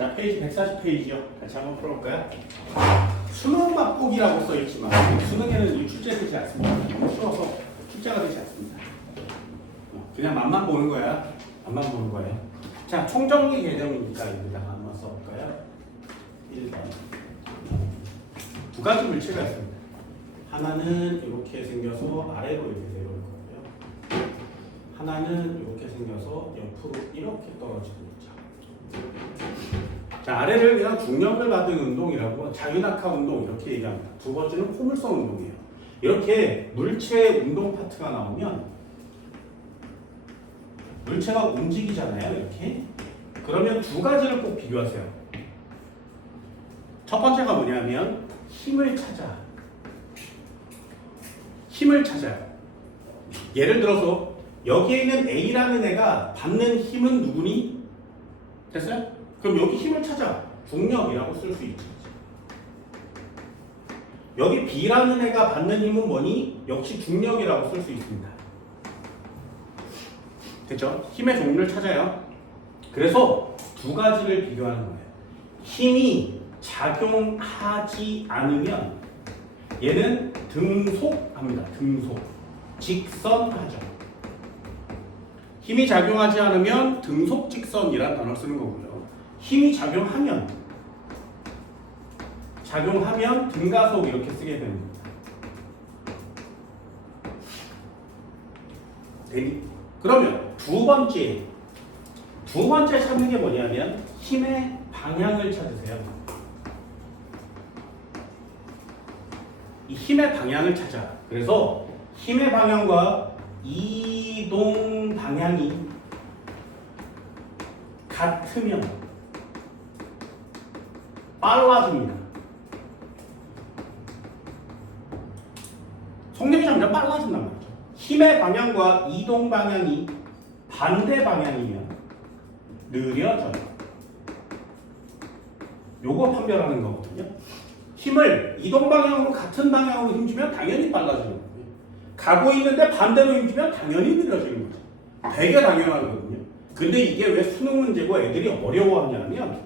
자, 페이지 140페이지요. 같이 한번 풀어볼까요? 수능 맛보기라고 써있지만 수능에는 이 출제되지 않습니다. 너무 쉬워서 출제가 되지 않습니다. 그냥 맛만 보는 거야. 맛만 보는 거예요. 자, 총정리 개념이니까 여기다가 한번 써볼까요? 1번. 두 가지 물체가 있습니다. 하나는 이렇게 생겨서 아래로 이렇게 내려올 거고요. 하나는 이렇게 생겨서 옆으로 이렇게 떨어지는 거죠. 자, 아래를 그냥 중력을 받은 운동이라고 자유낙하 운동 이렇게 얘기합니다. 두 번째는 포물선 운동이에요. 이렇게 물체 운동 파트가 나오면 물체가 움직이잖아요. 이렇게. 그러면 두 가지를 꼭 비교하세요. 첫 번째가 뭐냐면 힘을 찾아. 힘을 찾아요. 예를 들어서 여기에 있는 A라는 애가 받는 힘은 누구니? 됐어요? 그럼 여기 힘을 찾아. 중력이라고 쓸 수 있지. 여기 B라는 애가 받는 힘은 뭐니? 역시 중력이라고 쓸 수 있습니다. 됐죠? 힘의 종류를 찾아요. 그래서 두 가지를 비교하는 거예요. 힘이 작용하지 않으면 얘는 등속합니다. 등속. 직선하죠. 힘이 작용하지 않으면 등속 직선이라는 단어를 쓰는 거고요. 힘이 작용하면 등가속 이렇게 쓰게 됩니다. 그러면 두 번째 찾는 게 뭐냐면 힘의 방향을 찾으세요. 이 힘의 방향을 찾아. 그래서 힘의 방향과 이동 방향이 같으면 빨라집니다. 속력이 점점 빨라진단 말이죠. 힘의 방향과 이동 방향이 반대 방향이면 느려져요. 요거 판별하는 거거든요. 힘을 이동 방향으로 같은 방향으로 힘주면 당연히 빨라지는 거예요. 가고 있는데 반대로 힘주면 당연히 느려지는 거죠. 되게 당연하거든요. 근데 이게 왜 수능 문제고 애들이 어려워하냐면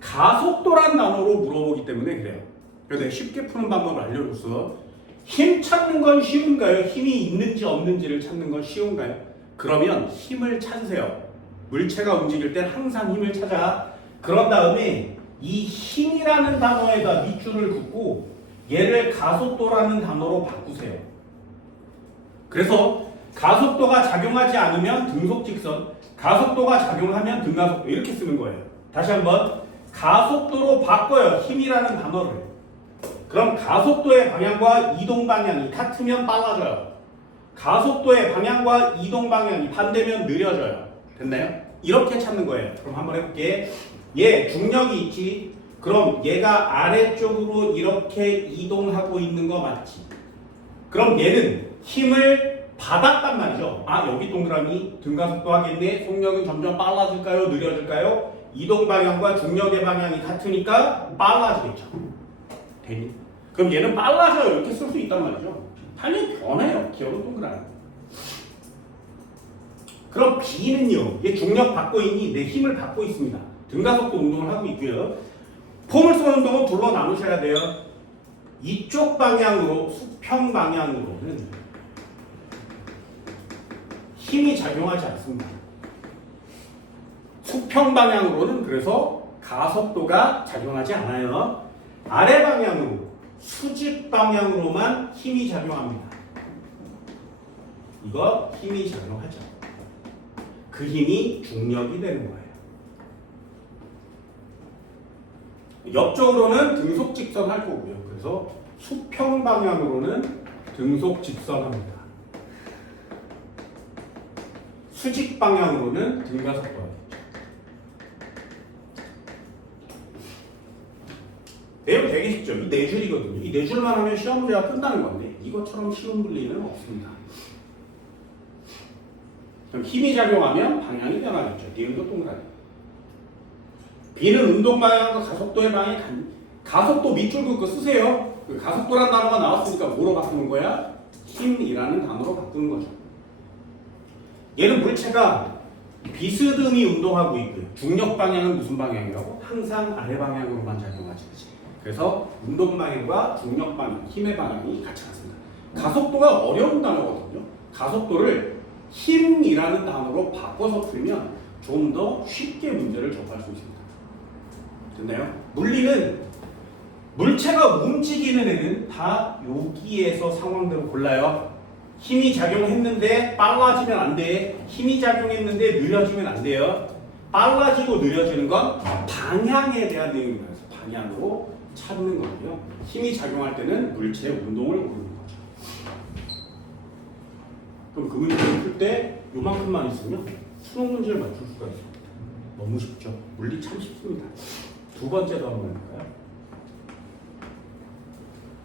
가속도란 단어로 물어보기 때문에 그래요. 그래서 내가 쉽게 푸는 방법을 알려줬어. 힘 찾는 건 쉬운가요? 힘이 있는지 없는지를 찾는 건 쉬운가요? 그러면 힘을 찾으세요. 물체가 움직일 땐 항상 힘을 찾아. 그런 다음에 이 힘이라는 단어에다 밑줄을 긋고 얘를 가속도라는 단어로 바꾸세요. 그래서 가속도가 작용하지 않으면 등속 직선, 가속도가 작용하면 등가속도 이렇게 쓰는 거예요. 다시 한번 가속도로 바꿔요. 힘이라는 단어를. 그럼 가속도의 방향과 이동 방향이 같으면 빨라져요. 가속도의 방향과 이동 방향이 반대면 느려져요. 됐나요? 이렇게 찾는 거예요. 그럼 한번 해볼게. 얘 중력이 있지. 그럼 얘가 아래쪽으로 이렇게 이동하고 있는 거 맞지? 그럼 얘는 힘을 받았단 말이죠. 아, 여기 동그라미 등가속도 하겠네. 속력은 점점 빨라질까요? 느려질까요? 이동 방향과 중력의 방향이 같으니까 빨라지겠죠. 되니? 그럼 얘는 빨라져요. 이렇게 쓸 수 있단 말이죠. 당연히 변해요. 기억은 동그라미. 그럼 B는요. 얘 중력 받고 있니? 내 힘을 받고 있습니다. 등가속도 운동을 하고 있고요. 포물선 운동은 둘로 나누셔야 돼요. 이쪽 방향으로, 수평 방향으로는 힘이 작용하지 않습니다. 수평 방향으로는 그래서 가속도가 작용하지 않아요. 아래 방향으로, 수직 방향으로만 힘이 작용합니다. 이거 힘이 작용하죠. 그 힘이 중력이 되는 거예요. 옆쪽으로는 등속 직선 할 거고요. 그래서 수평 방향으로는 등속 직선합니다. 수직 방향으로는 등가속도 하겠죠. 내용 되게 쉽죠. 이 네 줄이거든요. 이 네 줄만 하면 시험 문제가 끝나는 건데 이것처럼 쉬운 분리는 없습니다. 그럼 힘이 작용하면 방향이 변하겠죠. 니은도 동그라미. B는 운동 방향과 가속도의 방향이 가속도 밑줄 긋고 쓰세요. 가속도라는 단어가 나왔으니까 뭐로 바꾸는 거야? 힘이라는 단어로 바꾸는 거죠. 얘는 물체가 비스듬히 운동하고 있고요. 중력 방향은 무슨 방향이라고? 항상 아래 방향으로만 작용하지. 그래서 운동 방향과 중력 방향, 힘의 방향이 같이 같습니다. 가속도가 어려운 단어거든요. 가속도를 힘이라는 단어로 바꿔서 풀면 좀 더 쉽게 문제를 접할 수 있습니다. 됐나요? 물리는 물체가 움직이는 애는 다 여기에서 상황대로 골라요. 힘이 작용했는데 빨라지면 안 돼. 힘이 작용했는데 느려지면 안 돼요. 빨라지고 느려지는 건 방향에 대한 내용입니다. 그래서 방향으로 찾는 거고요. 힘이 작용할 때는 물체의 운동을 고르는 거죠. 그럼 그 문제를 풀 때 요만큼만 있으면 수능 문제를 맞출 수가 있습니다. 너무 쉽죠? 물리 참 쉽습니다. 두 번째도 한번 해볼까요?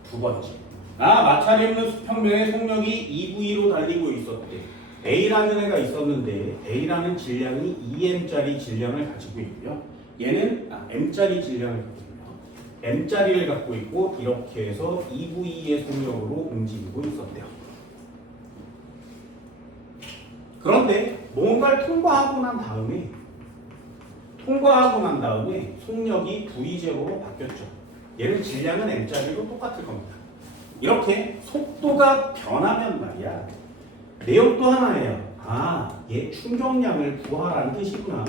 두 번째. 마찰이 없는 수평면의 속력이 2V로 달리고 있었대. A라는 애가 있었는데 A라는 질량이 2m짜리 질량을 가지고 있고요. 얘는 m짜리 질량을 가지고 있고요. m짜리를 갖고 있고 이렇게 해서 2V의 속력으로 움직이고 있었대요. 그런데 뭔가를 통과하고 난 다음에 속력이 V제로로 바뀌었죠. 얘는 질량은 m짜리로 똑같을 겁니다. 이렇게 속도가 변하면 말이야. 내용 또 하나예요. 얘 충격량을 구하라는 뜻이구나.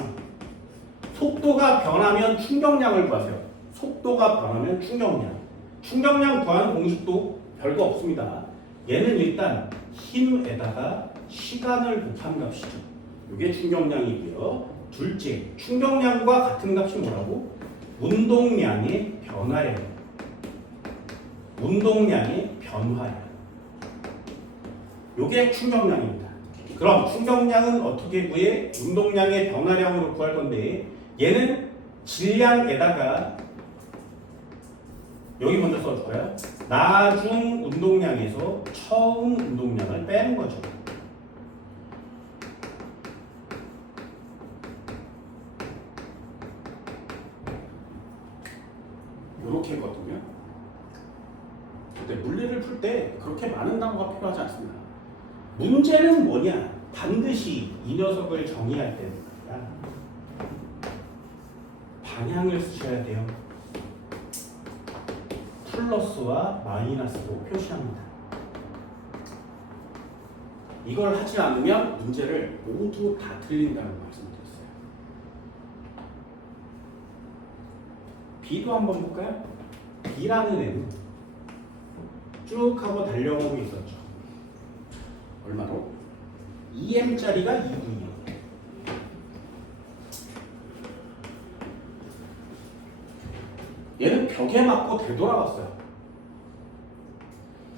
속도가 변하면 충격량을 구하세요. 속도가 변하면 충격량. 충격량 구하는 공식도 별거 없습니다. 얘는 일단 힘에다가 시간을 곱한 값이죠. 이게 충격량이고요. 둘째, 충격량과 같은 값이 뭐라고? 운동량의 변화량. 운동량의 변화량. 이게 충격량입니다. 그럼 충격량은 어떻게 구해? 운동량의 변화량으로 구할 건데 얘는 질량에다가 여기 먼저 써줄까요? 나중 운동량에서 처음 운동량을 빼는 거죠. 이렇게 했거든요. 근데 물리를 풀 때 그렇게 많은 단어가 필요하지 않습니다. 문제는 뭐냐? 반드시 이 녀석을 정의할 때는 방향을 쓰셔야 돼요. 플러스와 마이너스로 표시합니다. 이걸 하지 않으면 문제를 모두 다 틀린다는 말씀드렸어요. B도 한번 볼까요? B라는 애는 쭉 하고 달려가고 있었죠. 얼마로? 2m짜리가 2V예요. 얘는 벽에 맞고 되돌아갔어요.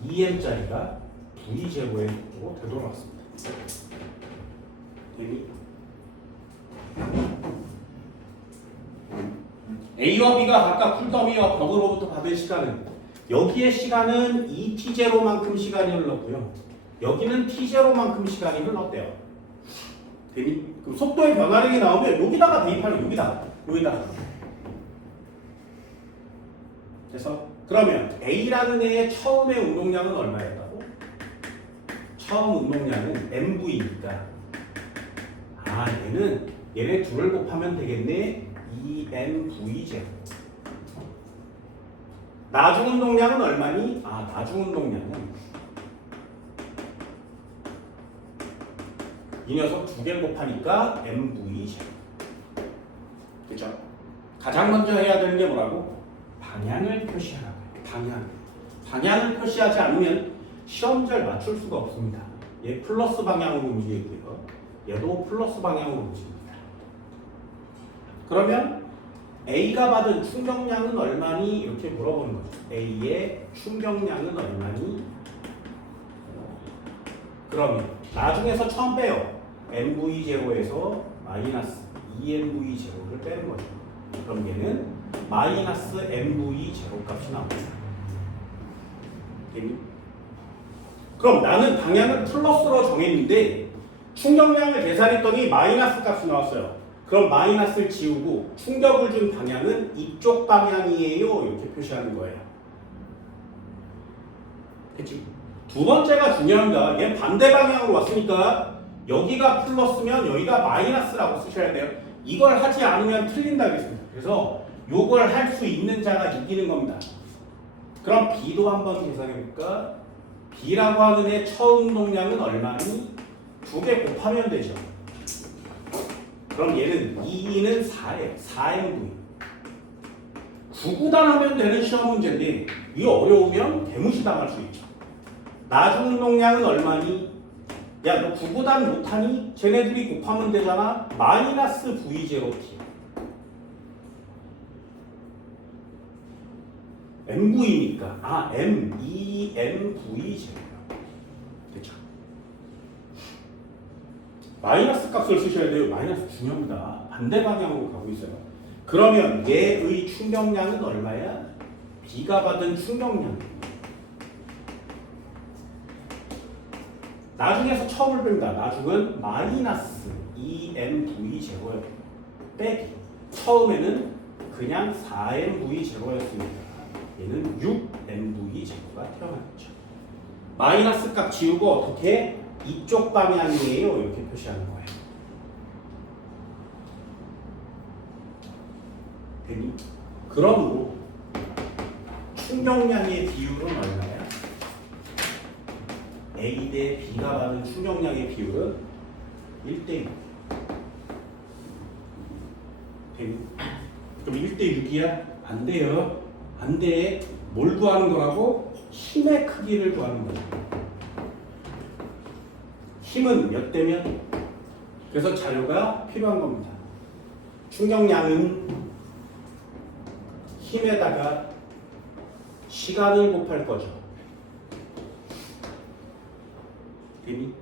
2m짜리가 V제곱에 되돌아갔습니다. A와 B가 각각 풀더미와 벽으로부터 받은 시간은 여기의 시간은 2t0만큼 시간이 흘렀고요. 여기는 t0만큼 시간이 흘렀대요. 그럼 속도의 변화량이 나오면 여기다가 대입하는 여기다가. 그래서 그러면 A라는 애의 처음의 운동량은 얼마였다고? 처음 운동량은 mv니까 얘네 둘을 곱하면 되겠네. 2mv제곱. 나중 운동량은 얼마니? 나중 운동량은 이 녀석 두 개를 곱하니까 mv제곱. 그죠? 가장 먼저 해야 되는 게 뭐라고? 방향을 표시하라고요. 방향을 표시하지 않으면 시험 잘 맞출 수가 없습니다. 얘 플러스 방향으로 움직이고요. 얘도 플러스 방향으로 움직입니다. 그러면 A가 받은 충격량은 얼마니? 이렇게 물어보는 거죠. A의 충격량은 얼마니? 그러면 나중에서 처음 빼요. mv0에서 마이너스 2mv0를 빼는 거죠. 그럼 얘는 마이너스 mv0 값이 나옵니다. 됐니? 그럼 나는 방향을 플러스로 정했는데 충격량을 계산했더니 마이너스 값이 나왔어요. 그럼 마이너스를 지우고 충격을 준 방향은 이쪽 방향이에요. 이렇게 표시하는 거예요. 됐지? 두 번째가 중요합니다. 얘 반대 방향으로 왔으니까 여기가 플러스면 여기가 마이너스라고 쓰셔야 돼요. 이걸 하지 않으면 틀린다고 했습니다. 그래서 요걸 할 수 있는 자가 이기는 겁니다. 그럼 B도 한번 계산해 볼까? B라고 하는 애 처운동량은 얼마니? 2개 곱하면 되죠. 그럼 얘는 2는 4예요. 4mv. 9구단 하면 되는 시험 문제인데 이거 어려우면 대무시 당할 수 있죠. 나중동량은 얼마니? 야, 너 9구단 못하니? 쟤네들이 곱하면 되잖아. 마이너스 V0t. MV니까 M2MV0. 됐죠? 마이너스 값을 쓰셔야 돼요. 마이너스 중요합니다. 반대 방향으로 가고 있어요. 그러면 얘의 충격량은 얼마야? B가 받은 충격량. 나중에서 처음을 뺍니다. 나중은 마이너스 2mv0예요. 빼기. 처음에는 그냥 4mv0였습니다. 얘는 6mv0가 태어났죠. 마이너스 값 지우고 어떻게? 이쪽 방향이에요. 이렇게 표시하는 거예요. 되니? 그러므로 충격량의 비율은 얼마야? A 대 B가 받은 충격량의 비율은 1대6. 되니? 그럼 1대6이야? 안 돼요. 안 돼. 뭘 구하는 거라고? 힘의 크기를 구하는 거야. 힘은 몇 대면? 그래서 자료가 필요한 겁니다. 충격량은 힘에다가 시간을 곱할 거죠. 되니?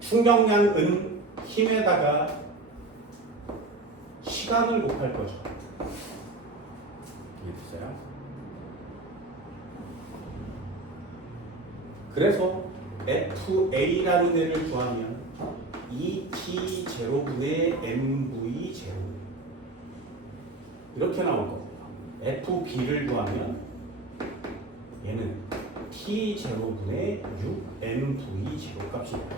충격량은 힘에다가 시간을 곱할 거죠. 이해됐어요? 그래서 FA라는 애를 구하면 2T0분의 MV0 이렇게 나올 겁니다. FB를 구하면 얘는 T0분의 6MV0 값입니다.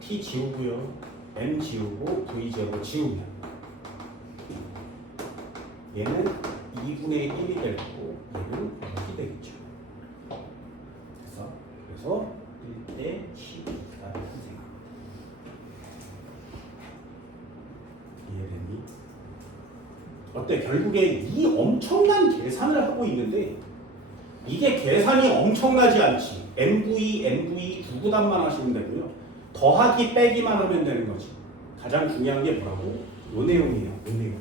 T 지우고요. M 지우고 V0 지우면 얘는 2분의 1이 될 거고 얘는 6이 되겠죠. 그래서 1대 12가 생각. 이해되니? 어때? 결국에 이 엄청난 계산을 하고 있는데 이게 계산이 엄청나지 않지. MV 9구단만 하시면 되고요. 더하기 빼기만 하면 되는 거지. 가장 중요한 게 뭐라고? 요 내용이에요. 요 내용.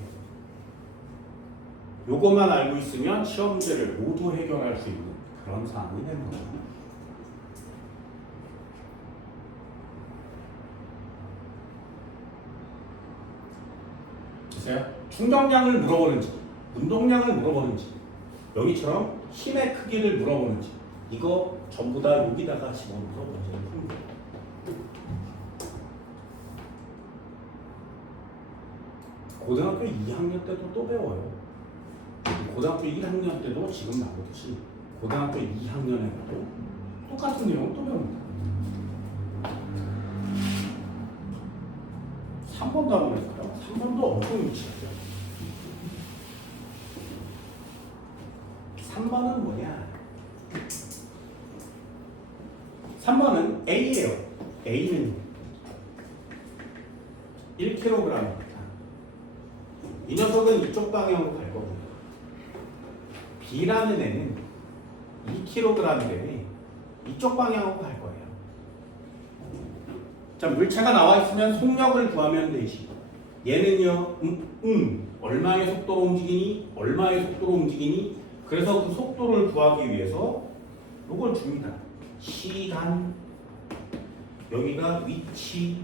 요것만 알고 있으면 시험 문제를 모두 해결할 수 있는 그런 상황이 되는 거죠. 충격량을 물어보는지 운동량을 물어보는지 여기처럼 힘의 크기를 물어보는지 이거 전부 다 여기다가 집어넣어서 문제를 푸는 거예요. 고등학교 2학년 때도 또 배워요. 고등학교 1학년 때도 지금 나오듯이 고등학교 2학년에 가도 똑같은 내용 또 배웁니다. 3번도 한번 해볼까요? 3번도 엄청 유치하죠. 3번은 뭐냐? 3번은 A예요. A는 1kg입니다. 이 녀석은 이쪽 방향으로 갈 거고요. B라는 애는 2kg인데 이쪽 방향으로 갈 거예요. 자, 물체가 나와 있으면 속력을 구하면 되지. 얘는요, 얼마의 속도로 움직이니? 얼마의 속도로 움직이니? 그래서 그 속도를 구하기 위해서 이걸 줍니다. 시간, 여기가 위치,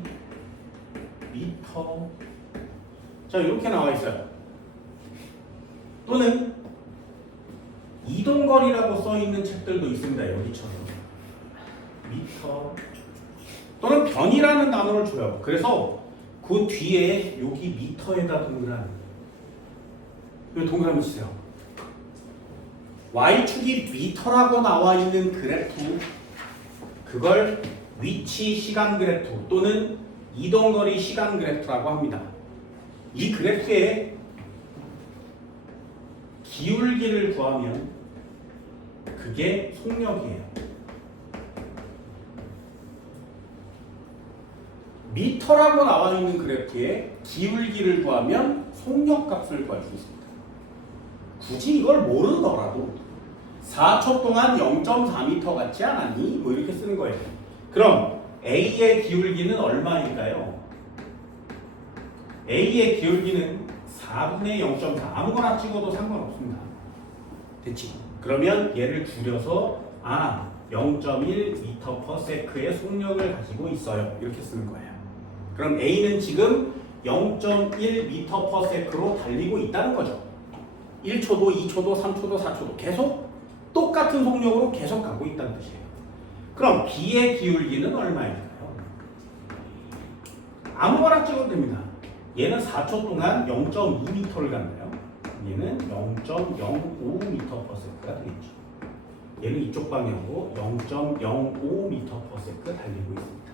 미터. 자, 이렇게 나와 있어요. 또는 이동거리라고 써 있는 책들도 있습니다. 여기처럼 미터. 또는 변이라는 단어를 줘요. 그래서 그 뒤에 여기 미터에다 동그라미. 이 동그라미 주세요. Y축이 미터라고 나와 있는 그래프, 그걸 위치 시간 그래프 또는 이동거리 시간 그래프라고 합니다. 이 그래프에 기울기를 구하면 그게 속력이에요. 미터라고 나와 있는 그래프에 기울기를 구하면 속력 값을 구할 수 있습니다. 굳이 이걸 모르더라도 4초 동안 0.4m 같지 않았니? 뭐 이렇게 쓰는 거예요. 그럼 A의 기울기는 얼마일까요? A의 기울기는 4분의 0.4 아무거나 찍어도 상관없습니다. 됐지? 그러면 얘를 줄여서 0.1m/s의 속력을 가지고 있어요. 이렇게 쓰는 거예요. 그럼 A는 지금 0.1m/s로 달리고 있다는 거죠. 1초도, 2초도, 3초도, 4초도 계속 똑같은 속력으로 계속 가고 있다는 뜻이에요. 그럼 B의 기울기는 얼마일까요? 아무거나 찍어도 됩니다. 얘는 4초 동안 0.2m를 갔나요? 얘는 0.05m/s가 되겠죠. 얘는 이쪽 방향으로 0.05m/s 달리고 있습니다.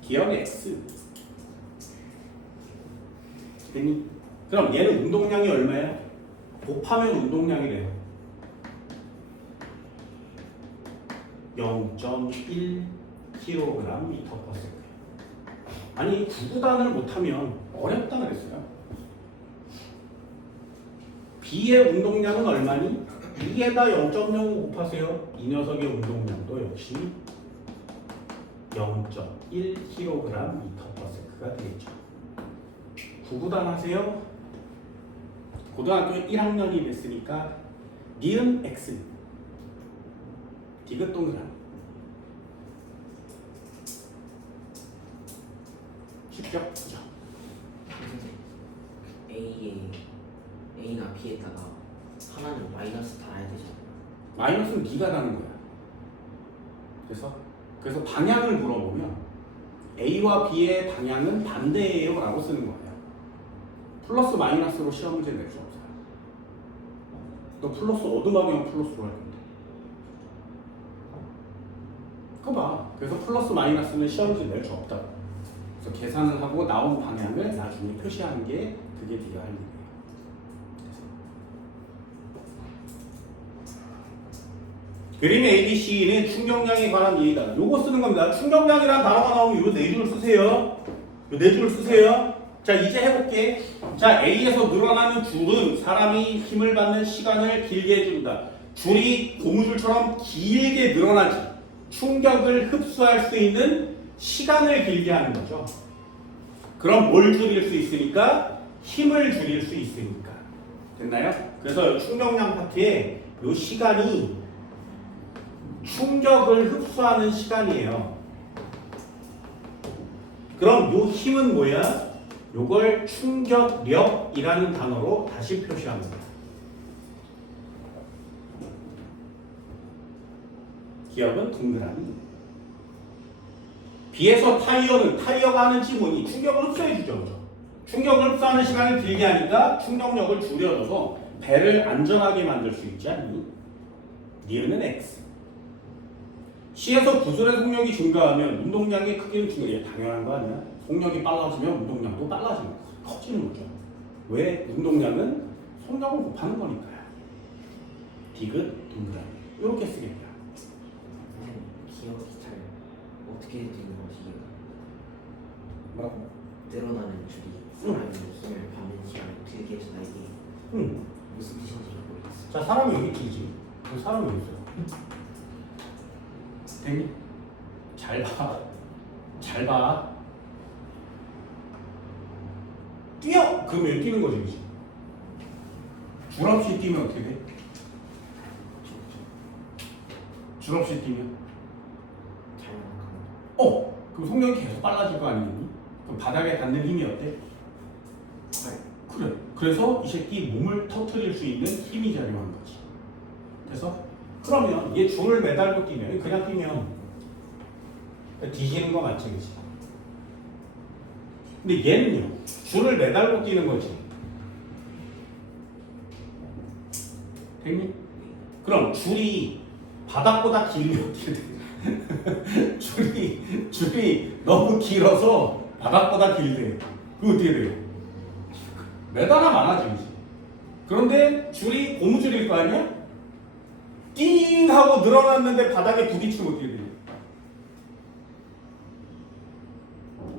기억 X. 됐니? 그럼 얘는 운동량이 얼마야? 곱하면 운동량이래요. 0.1kg/s. 아니 구구단을 못하면 어렵다 그랬어요. B의 운동량은 얼마니? 2에다 0.05 곱하세요. 이 녀석의 운동량도 역시 0.1kg/s가 되겠죠. 구구단 하세요. 고등학교 1학년이 됐으니까 니은 X, 디귿 동그라미. 쉽죠? 그죠? A나 B에다가 하나는 마이너스 달아야 되잖아. 마이너스는 네가 다는 거야. 그래서 방향을 물어보면 A와 B의 방향은 반대예요 라고 쓰는 거예요. 플러스 마이너스로 시험 문제 낼 수 없어요. 너 플러스 어느 방향 플러스로 할 건데? 그거 봐. 그래서 플러스 마이너스는 시험 문제 낼 수 없다. 그래서 계산을 하고 나온 방향을 나중에 표시하는 게 그게 네가 할 일이에요. 그림 ABC는 충격량에 관한 예이다. 요거 쓰는 겁니다. 충격량이라는 단어가 나오면 요 네 줄 쓰세요. 요 네 줄 쓰세요. 자, 이제 해볼게. 자, A에서 늘어나는 줄은 사람이 힘을 받는 시간을 길게 해준다. 줄이 고무줄처럼 길게 늘어나지. 충격을 흡수할 수 있는 시간을 길게 하는 거죠. 그럼 뭘 줄일 수 있으니까? 힘을 줄일 수 있으니까. 됐나요? 그래서 충격량 파트에 요 시간이 충격을 흡수하는 시간이에요. 그럼 요 힘은 뭐야? 요걸 충격력이라는 단어로 다시 표시합니다. 기억은 동그라미. B에서 타이어가 하는 지문이 충격을 흡수해주죠. 충격을 흡수하는 시간을 길게 하니까 충격력을 줄여줘서 배를 안전하게 만들 수 있지 않니? 니은은 X. C에서 구슬의 속력이 증가하면 운동량의 크기는 증가해. 당연한 거 아니야? 속력이 빨라지면 운동량도 빨라지는 거야. 커지는 거죠. 왜? 운동량은 속력을 곱하는 거니까요. 디귿 동그라미. 이렇게 쓰겠다. 기억이 잘 어떻게 되는 거지? 뭐라고? 늘어나는 줄이 사람이 힘을 받는 시간을 길게 해준다 이게 무슨 뜻인지 모르겠어. 자, 사람이 여기 있지. 그 사람이 여기 있어요. 됐니? 잘 봐. 잘 봐. 뛰어! 그러면 여기 뛰는 거지, 그치? 줄 없이 뛰면 어떻게 돼? 줄 없이 뛰면? 그럼 속력이 계속 빨라질 거 아니겠니? 그럼 바닥에 닿는 힘이 어때? 그래. 그래서 이 새끼 몸을 터뜨릴 수 있는 힘이 작용한 거지. 그래서 그러면 얘 줄을 매달고 뛰면 그냥 뛰면 뒤지는 거 맞지, 그치? 근데 얘는요, 줄을 매달고 뛰는 거지. 됐니? 그럼 줄이 바닥보다 길면 어떻게 돼? 줄이 너무 길어서 바닥보다 길대. 그거 어떻게 돼요? 매다가 많아지지. 그런데 줄이 고무줄일 거 아니야? 띵 하고 늘어났는데 바닥에 부딪히면 어떻게 돼요?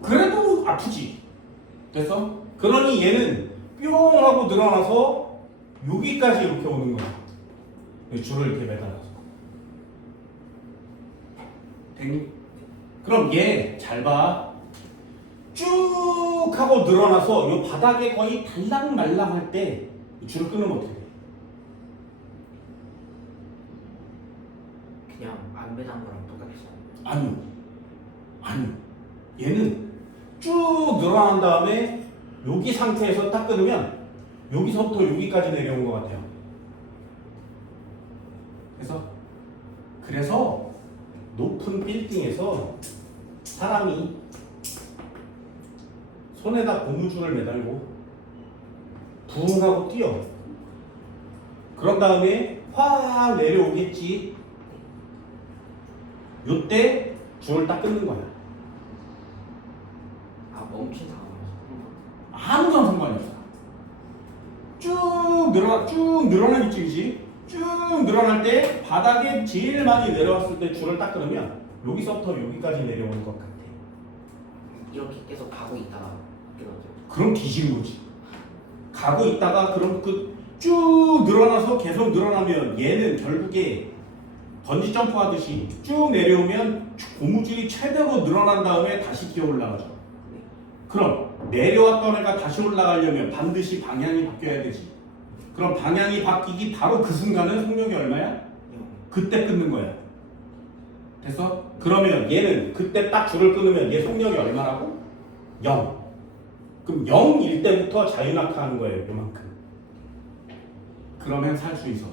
그래도 아프지. 됐어? 그러니 얘는 뿅 하고 늘어나서 여기까지 이렇게 오는 거야. 줄을 이렇게 매달아서. 됐니? 그럼 얘 잘 봐. 쭉 하고 늘어나서 이 바닥에 거의 달랑말랑할 때 줄을 끊으면 어떻게 돼? 그냥 안 매단 거랑 똑같지 아니요. 얘는 쭉 늘어난 다음에 여기 상태에서 딱 끊으면 여기서부터 여기까지 내려온 것 같아요. 그래서 높은 빌딩에서 사람이 손에다 고무줄을 매달고 부흥 하고 뛰어. 그런 다음에 확 내려오겠지. 요때 줄을 딱 끊는 거야. 아 멈춘 상황에서 아무런 상관이 없어. 쭉 늘어나겠지, 그지? 쭉 늘어날 때 바닥에 제일 많이 내려왔을 때 줄을 딱 끊으면 여기서부터 여기까지 내려오는 것 같아. 이렇게 계속 가고 있다가 끊어져. 그럼 뒤지는 거지. 가고 있다가 그럼 쭉 늘어나서 계속 늘어나면 얘는 결국에 번지 점프 하듯이 쭉 내려오면 고무줄이 최대로 늘어난 다음에 다시 기어 올라가죠. 그럼 내려왔던 애가 다시 올라가려면 반드시 방향이 바뀌어야 되지. 그럼 방향이 바뀌기 바로 그 순간은 속력이 얼마야? 그때 끊는 거야. 됐어? 그러면 얘는 그때 딱 줄을 끊으면 얘 속력이 얼마라고? 0. 그럼 0일 때부터 자유낙하하는 거예요. 이만큼. 그러면 살 수 있어.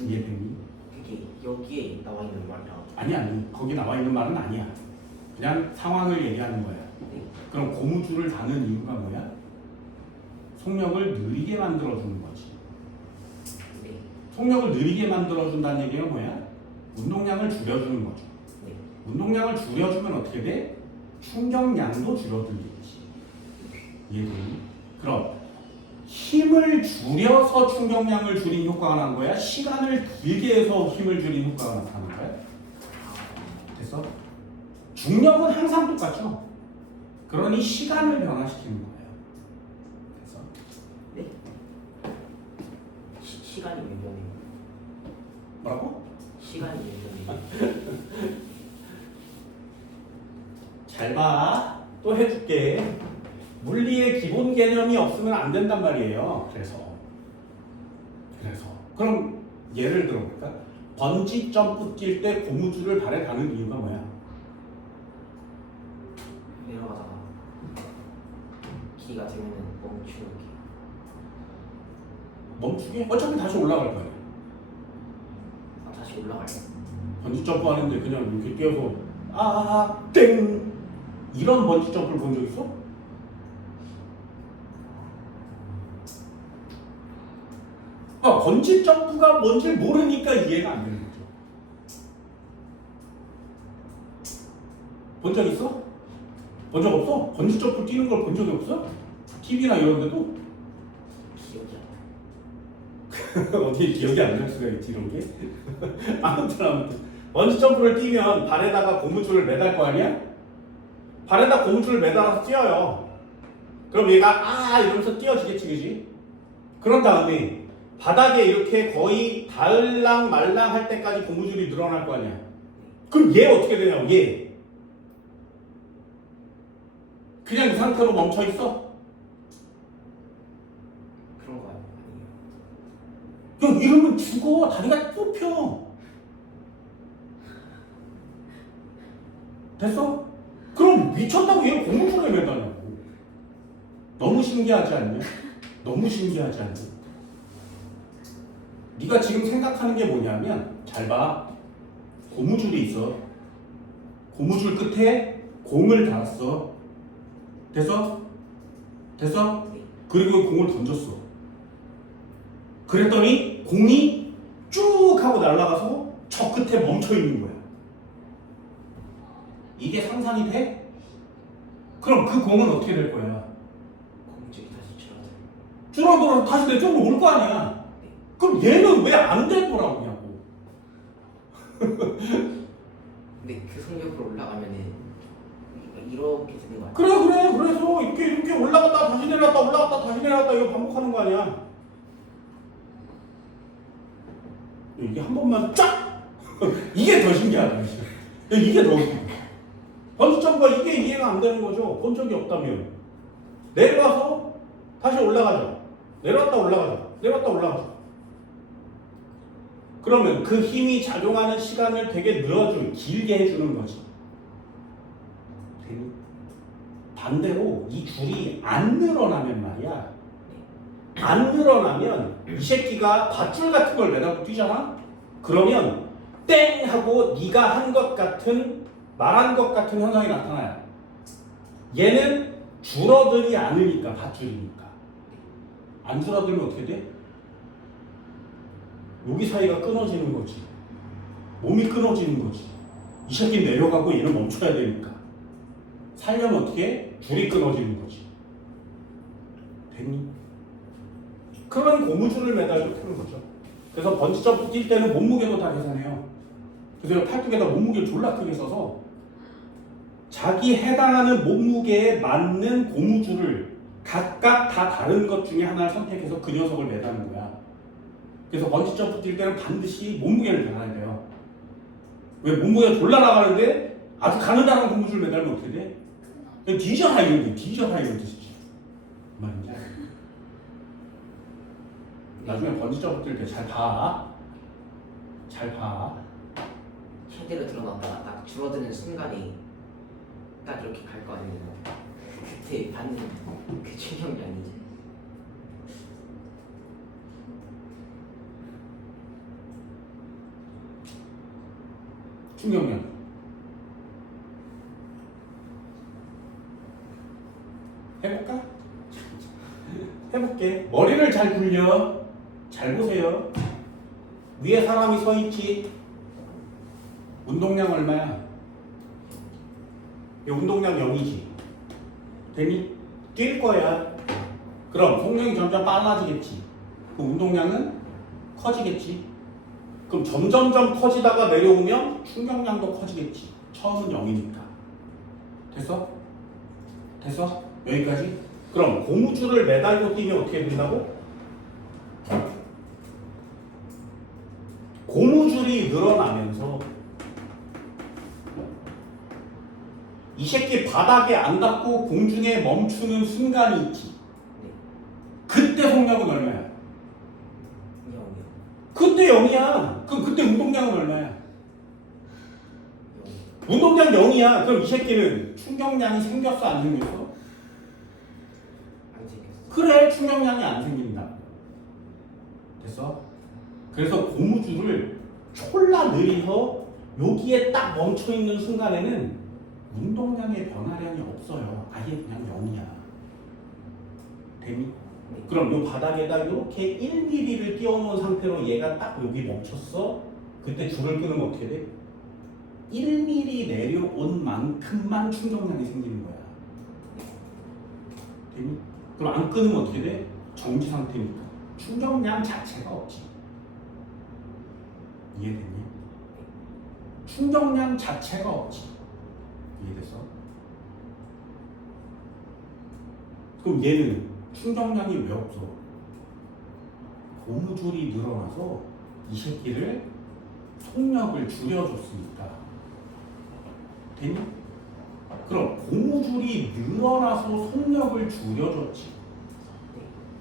이해되니? 그게 여기에 나와 있는 말이라. 아니 거기 나와 있는 말은 아니야. 그냥 상황을 얘기하는 거야. 네. 그럼 고무줄을 다는 이유가 뭐야? 속력을 느리게 만들어주는 거지. 네. 속력을 느리게 만들어준다는 얘기가 뭐야? 운동량을 줄여주는 거죠. 네. 운동량을 줄여주면 어떻게 돼? 충격량도 줄어들겠지. 이해되니? 그럼 힘을 줄여서 충격량을 줄인 효과가 난 거야? 시간을 길게 해서 힘을 줄인 효과가 나타난 거야? 됐어? 중력은 항상 똑같죠? 그러니 시간을 변화시키는 거예요. 됐어? 네. 시간이 몇 년이에요? 뭐라고? 시간이 몇 년이에요? 잘 봐. 또 해줄게. 물리의 기본 개념이 없으면 안 된단 말이에요. 그래서 그럼 예를 들어볼까? 번지 점프 뛸 때 고무줄을 발에 다는 이유가 뭐야? 내려가다가 길이가 되면은 멈추게. 멈추게? 어차피 다시 올라갈 거야. 아 다시 올라가요. 번지 점프 하는데 그냥 이렇게 뛰어서 땡 이런 번지 점프를 본 적 있어? 번지 점프가 뭔지 모르니까 이해가 안 되는 거죠. 본 적 있어? 본 적 없어? 번지 점프 뛰는 걸 본 적이 없어? TV나 이런 데도? 기억이 안 어떻게 기억이 안 날 수가 있지 이런 게? 아무튼 번지 점프를 뛰면 발에다가 고무줄을 매달 거 아니야? 발에다 고무줄을 매달아서 뛰어요. 그럼 얘가 이러면서 뛰어지겠지, 그지? 그런 다음에 바닥에 이렇게 거의 닿을랑 말랑 할 때까지 고무줄이 늘어날 거 아니야. 그럼 얘 어떻게 되냐고, 얘. 그냥 이 상태로 멈춰 있어? 그런 거 아니에요? 그럼 이러면 죽어. 다리가 뽑혀. 됐어? 그럼 미쳤다고 얘 고무줄에 매다냐고. 너무 신기하지 않냐? 너무 신기하지 않냐? 네가 지금 생각하는 게 뭐냐면 잘 봐. 고무줄이 있어. 고무줄 끝에 공을 달았어. 됐어? 됐어? 그리고 공을 던졌어. 그랬더니 공이 쭉 하고 날아가서 저 끝에 멈춰 있는 거야. 이게 상상이 돼? 그럼 그 공은 어떻게 될 거야? 공중이 다시 줄어들어. 줄어들어 다시 내 쪽으로 올 거 아니야. 그럼 얘는 왜 안 될 거라고 하냐고. 근데 그 성적으로 올라가면은 이렇게 되는 거 아니야? 그래. 그래서 이렇게 올라갔다 다시 내려갔다 올라갔다 다시 내려갔다 이거 반복하는 거 아니야. 이게 한 번만 쫙! 이게 더 신기하다. 이게 더 웃겨. 번지점과 이게 이해가 안 되는 거죠. 본 적이 없다면. 내려와서 다시 올라가죠. 내려왔다 올라가죠. 내려왔다 올라가죠. 그러면 그 힘이 작용하는 시간을 되게 늘어주는, 길게 해주는 거지. 반대로 이 줄이 안 늘어나면 말이야. 안 늘어나면 이 새끼가 밧줄 같은 걸 매달고 뛰잖아? 그러면 땡! 하고 네가 한 것 같은, 말한 것 같은 현상이 나타나요. 얘는 줄어들지 않으니까, 밧줄이니까. 안 줄어들면 어떻게 돼? 여기 사이가 끊어지는 거지. 몸이 끊어지는 거지. 이 새끼 내려가고 얘는 멈춰야 되니까. 살려면 어떻게 해? 줄이 끊어지는 거지. 됐니? 그런 고무줄을 매달고 타는 거죠. 그래서 번지점프 뛸 때는 몸무게도 다 계산해요. 그래서 팔뚝에다 몸무게를 졸라 크게 써서 자기 해당하는 몸무게에 맞는 고무줄을 각각 다 다른 것 중에 하나를 선택해서 그 녀석을 매다는 거야. 그래서 번지점프 뛸 때는 반드시 몸무게를 계산해야 돼요. 왜 몸무게가 졸라 나가는데 아주 가느다란 고무줄 매달면 어떻게 돼? 뒤져라 이런 뜻이지. 말인지. 나중에 번지점프 뛸 때 잘 봐. 잘 봐. 최대로 드러났다가 딱 줄어드는 순간에 딱 이렇게 갈 거 아니에요. 그때 받는 그 충격량이지. 충격량. 해볼까? 해볼게. 머리를 잘 굴려. 잘 보세요. 위에 사람이 서 있지. 운동량 얼마야? 이 운동량 0이지. 되니? 뛸 거야. 그럼 속력이 점점 빨라지겠지. 그 운동량은 커지겠지. 그럼 점점점 커지다가 내려오면 충격량도 커지겠지. 처음은 0이니까. 됐어? 됐어? 여기까지? 그럼 고무줄을 매달고 뛰면 어떻게 된다고? 고무줄이 늘어나면서 이 새끼 바닥에 안 닿고 공중에 멈추는 순간이 있지. 그때 속력은 얼마야? 0이요. 그때 0이야. 그럼 그때 운동량은 얼마야? 운동량 0이야. 그럼 이 새끼는 충격량이 생겼어 안 생겼어? 안 생겼어. 그래, 충격량이 안 생긴다. 됐어? 그래서 고무줄을 졸라 느리서 여기에 딱 멈춰있는 순간에는 운동량의 변화량이 없어요. 아예 그냥 0이야. 되니? 그럼 이 바닥에다 이렇게 1mm를 띄워놓은 상태로 얘가 딱 여기 멈췄어? 그때 줄을 끊으면 어떻게 돼? 1mm 내려온 만큼만 충격량이 생기는 거야. 되니? 그럼 안 끊으면 어떻게 돼? 정지 상태니까. 충격량 자체가 없지. 이해됐니? 충격량 자체가 없지. 이해됐어? 그럼 얘는 충격량이 왜 없어? 고무줄이 늘어나서 이 새끼를 속력을 줄여줬으니까. 되니? 그럼 고무줄이 늘어나서 속력을 줄여줬지.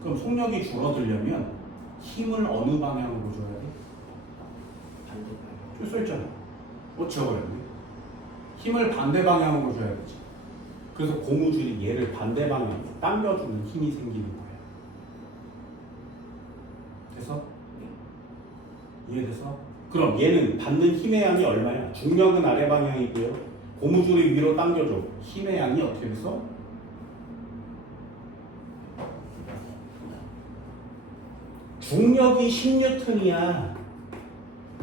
그럼 속력이 줄어들려면 힘을 어느 방향으로 줘야 돼? 반대방. 쭉 써있잖아. 지워버렸네. 힘을 반대 방향으로 줘야 되지. 그래서 고무줄이 얘를 반대 방향으로 당겨주는 힘이 생기는 거야. 됐어? 이해됐어? 그럼 얘는 받는 힘의 양이 얼마야? 중력은 아래 방향이고요. 고무줄이 위로 당겨줘. 힘의 양이 어떻게 됐어? 중력이 10N이야.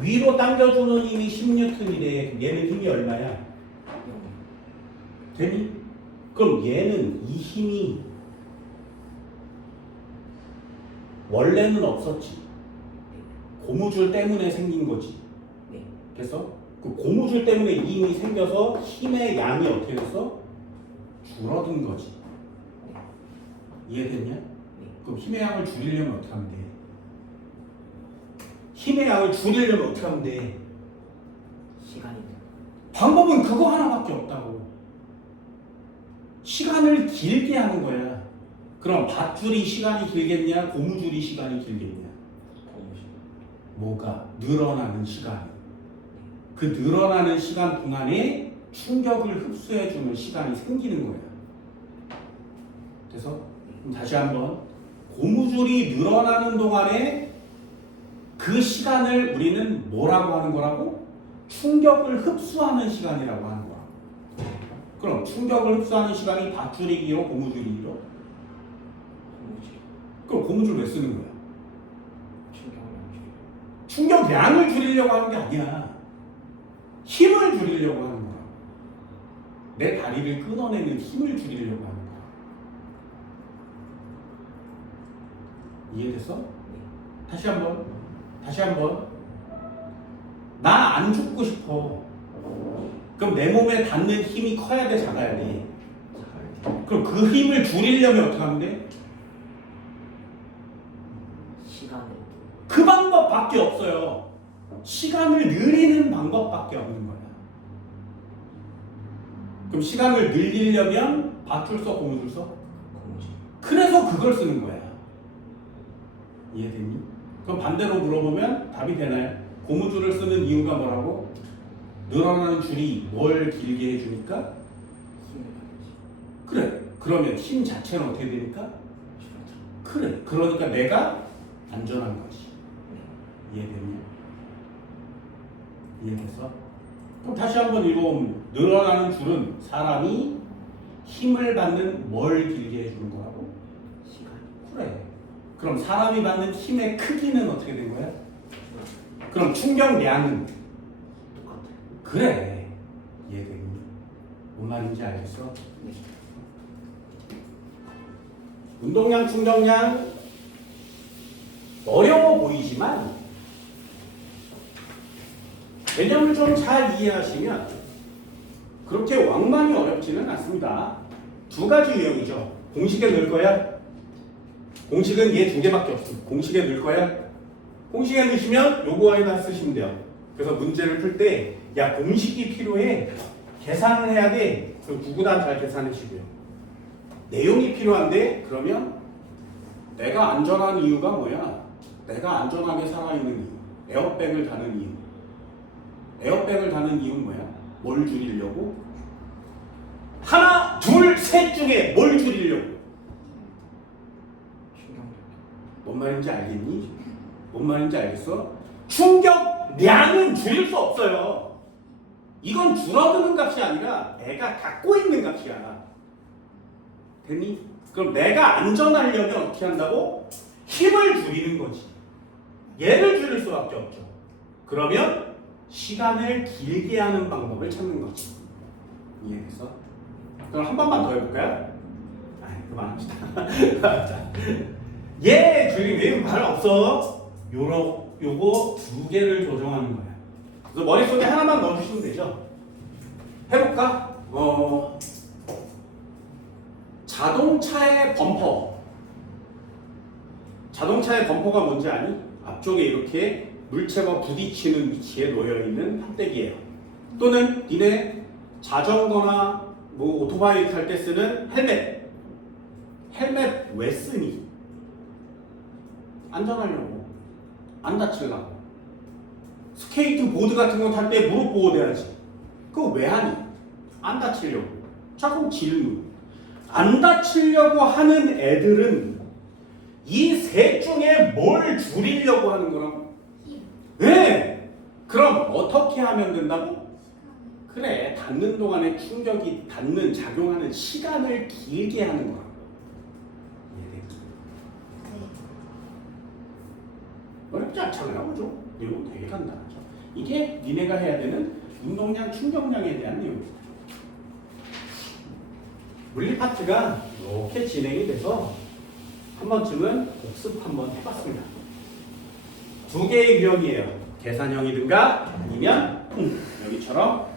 위로 당겨주는 힘이 10N이래. 얘는 힘이 얼마야? 되니? 그럼 얘는 이 힘이 원래는 없었지. 고무줄 때문에 생긴 거지. 네. 그래서 그 고무줄 때문에 이 힘이 생겨서 힘의 양이 어떻게 됐어? 줄어든 거지. 이해됐냐? 그럼 힘의 양을 줄이려면 어떻게 하면 돼? 힘의 양을 줄이려면 어떻게 하면 돼? 시간이 방법은 그거 하나밖에 없다고. 시간을 길게 하는 거야. 그럼 밧줄이 시간이 길겠냐? 고무줄이 시간이 길겠냐? 고무줄. 뭐가? 늘어나는 시간. 그 늘어나는 시간 동안에 충격을 흡수해주는 시간이 생기는 거야. 그래서 다시 한번 고무줄이 늘어나는 동안에 그 시간을 우리는 뭐라고 하는 거라고? 충격을 흡수하는 시간이라고 하는 거야. 그럼 충격을 흡수하는 시간이 밧줄이 길어? 고무줄이 길어? 고무줄. 그럼 고무줄 왜 쓰는 거야? 충격을 충격량을 줄이려고 하는 게 아니야. 힘을 줄이려고 하는 거야. 내 다리를 끊어내는 힘을 줄이려고 하는 거야. 이해됐어? 다시 한번. 나 안 죽고 싶어. 그럼 내 몸에 닿는 힘이 커야 돼, 작아야 돼? 그럼 그 힘을 줄이려면 어떻게 하면 돼? 시간을 그 방법밖에 없어요. 시간을 늘리는 방법밖에 없는 거야. 그럼 시간을 늘리려면 밧줄 써, 고무줄 써? 고무줄. 그래서 그걸 쓰는 거야. 이해되니? 그럼 반대로 물어보면 답이 되나요? 고무줄을 쓰는 이유가 뭐라고? 늘어나는 줄이 뭘 길게 해주니까? 힘을 받지. 그래. 그러면 힘 자체는 어떻게 되니까? 줄어들어. 그래. 그러니까 내가 안전한 거지. 네. 이해되니? 이해됐어? 그럼 다시 한번 읽어보면 늘어나는 줄은 사람이 힘을 받는 뭘 길게 해주는 거라고? 시간. 그래. 그럼 사람이 받는 힘의 크기는 어떻게 된 거야? 그럼 충격량은? 똑같아. 그래. 이해되니? 뭔 말인지 알겠어? 네. 운동량, 충격량 어려워 보이지만 개념을 좀 잘 이해하시면 그렇게 왕만이 어렵지는 않습니다. 두 가지 유형이죠. 공식에 넣을 거야. 공식은 얘 두 개밖에 없습니다. 공식에 넣을 거야. 공식에 넣으시면 요거에다 쓰시면 돼요. 그래서 문제를 풀 때 야 공식이 필요해. 계산을 해야 돼. 그럼 구구단 잘 계산하시고요. 내용이 필요한데 그러면 내가 안전한 이유가 뭐야? 내가 안전하게 살아있는 이유. 에어백을 다는 이유. 에어백을 다는 이유는 뭐야? 뭘 줄이려고? 하나, 둘, 셋 중에 뭘 줄이려고? 충격력. 뭔 말인지 알겠니? 뭔 말인지 알겠어? 충격량은 줄일 수 없어요. 이건 줄어드는 값이 아니라 내가 갖고 있는 값이야. 됐니? 그럼 내가 안전하려면 어떻게 한다고? 힘을 줄이는 거지. 얘를 줄일 수밖에 없죠. 그러면 시간을 길게 하는 방법을 찾는 거지. 이해됐어? 그럼 한 번만 더 해볼까요? 아이, 그만합시다. 자, 얘 줄이 왜 말 없어? 요거 두 개를 조정하는 거야. 그래서 머릿속에 하나만 넣어주시면 되죠. 해볼까? 자동차의 범퍼. 자동차의 범퍼가 뭔지 아니? 앞쪽에 이렇게 물체가 부딪히는 위치에 놓여있는 판때기예요. 또는 니네 자전거나 뭐 오토바이 탈 때 쓰는 헬멧. 헬멧 왜 쓰니? 안전하려고. 안 다치려고. 스케이트 보드 같은 거 탈 때 무릎 보호돼야지. 그거 왜 하니? 안 다치려고. 자, 그럼 질문. 안 다치려고 하는 애들은 이 셋 중에 뭘 줄이려고 하는 거라고? 네. 그럼 어떻게 하면 된다고? 그래. 닿는 동안에 충격이 닿는 작용하는 시간을 길게 하는 거라고. 이해되겠죠? 어렵지 않잖아요, 그죠? 이거 되게 간단하죠. 이게 니네가 해야 되는 운동량, 충격량에 대한 내용입니다. 물리 파트가 이렇게 진행이 돼서 한 번쯤은 복습 한번 해봤습니다. 두 개의 유형이에요. 계산형이든가 아니면 여기처럼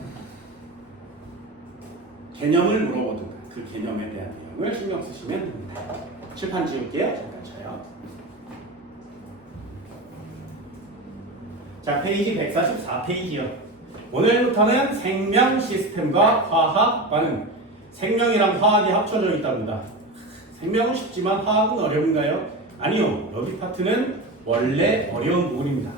개념을 물어보든가 그 개념에 대한 내용을 신경 쓰시면 됩니다. 칠판 지울게요. 잠깐 쳐요. 자, 페이지 144페이지요. 오늘부터는 생명 시스템과 화학 반응. 생명이랑 화학이 합쳐져 있답니다. 생명은 쉽지만 화학은 어려운가요? 아니요. 여기 파트는 원래 어려운 부분입니다.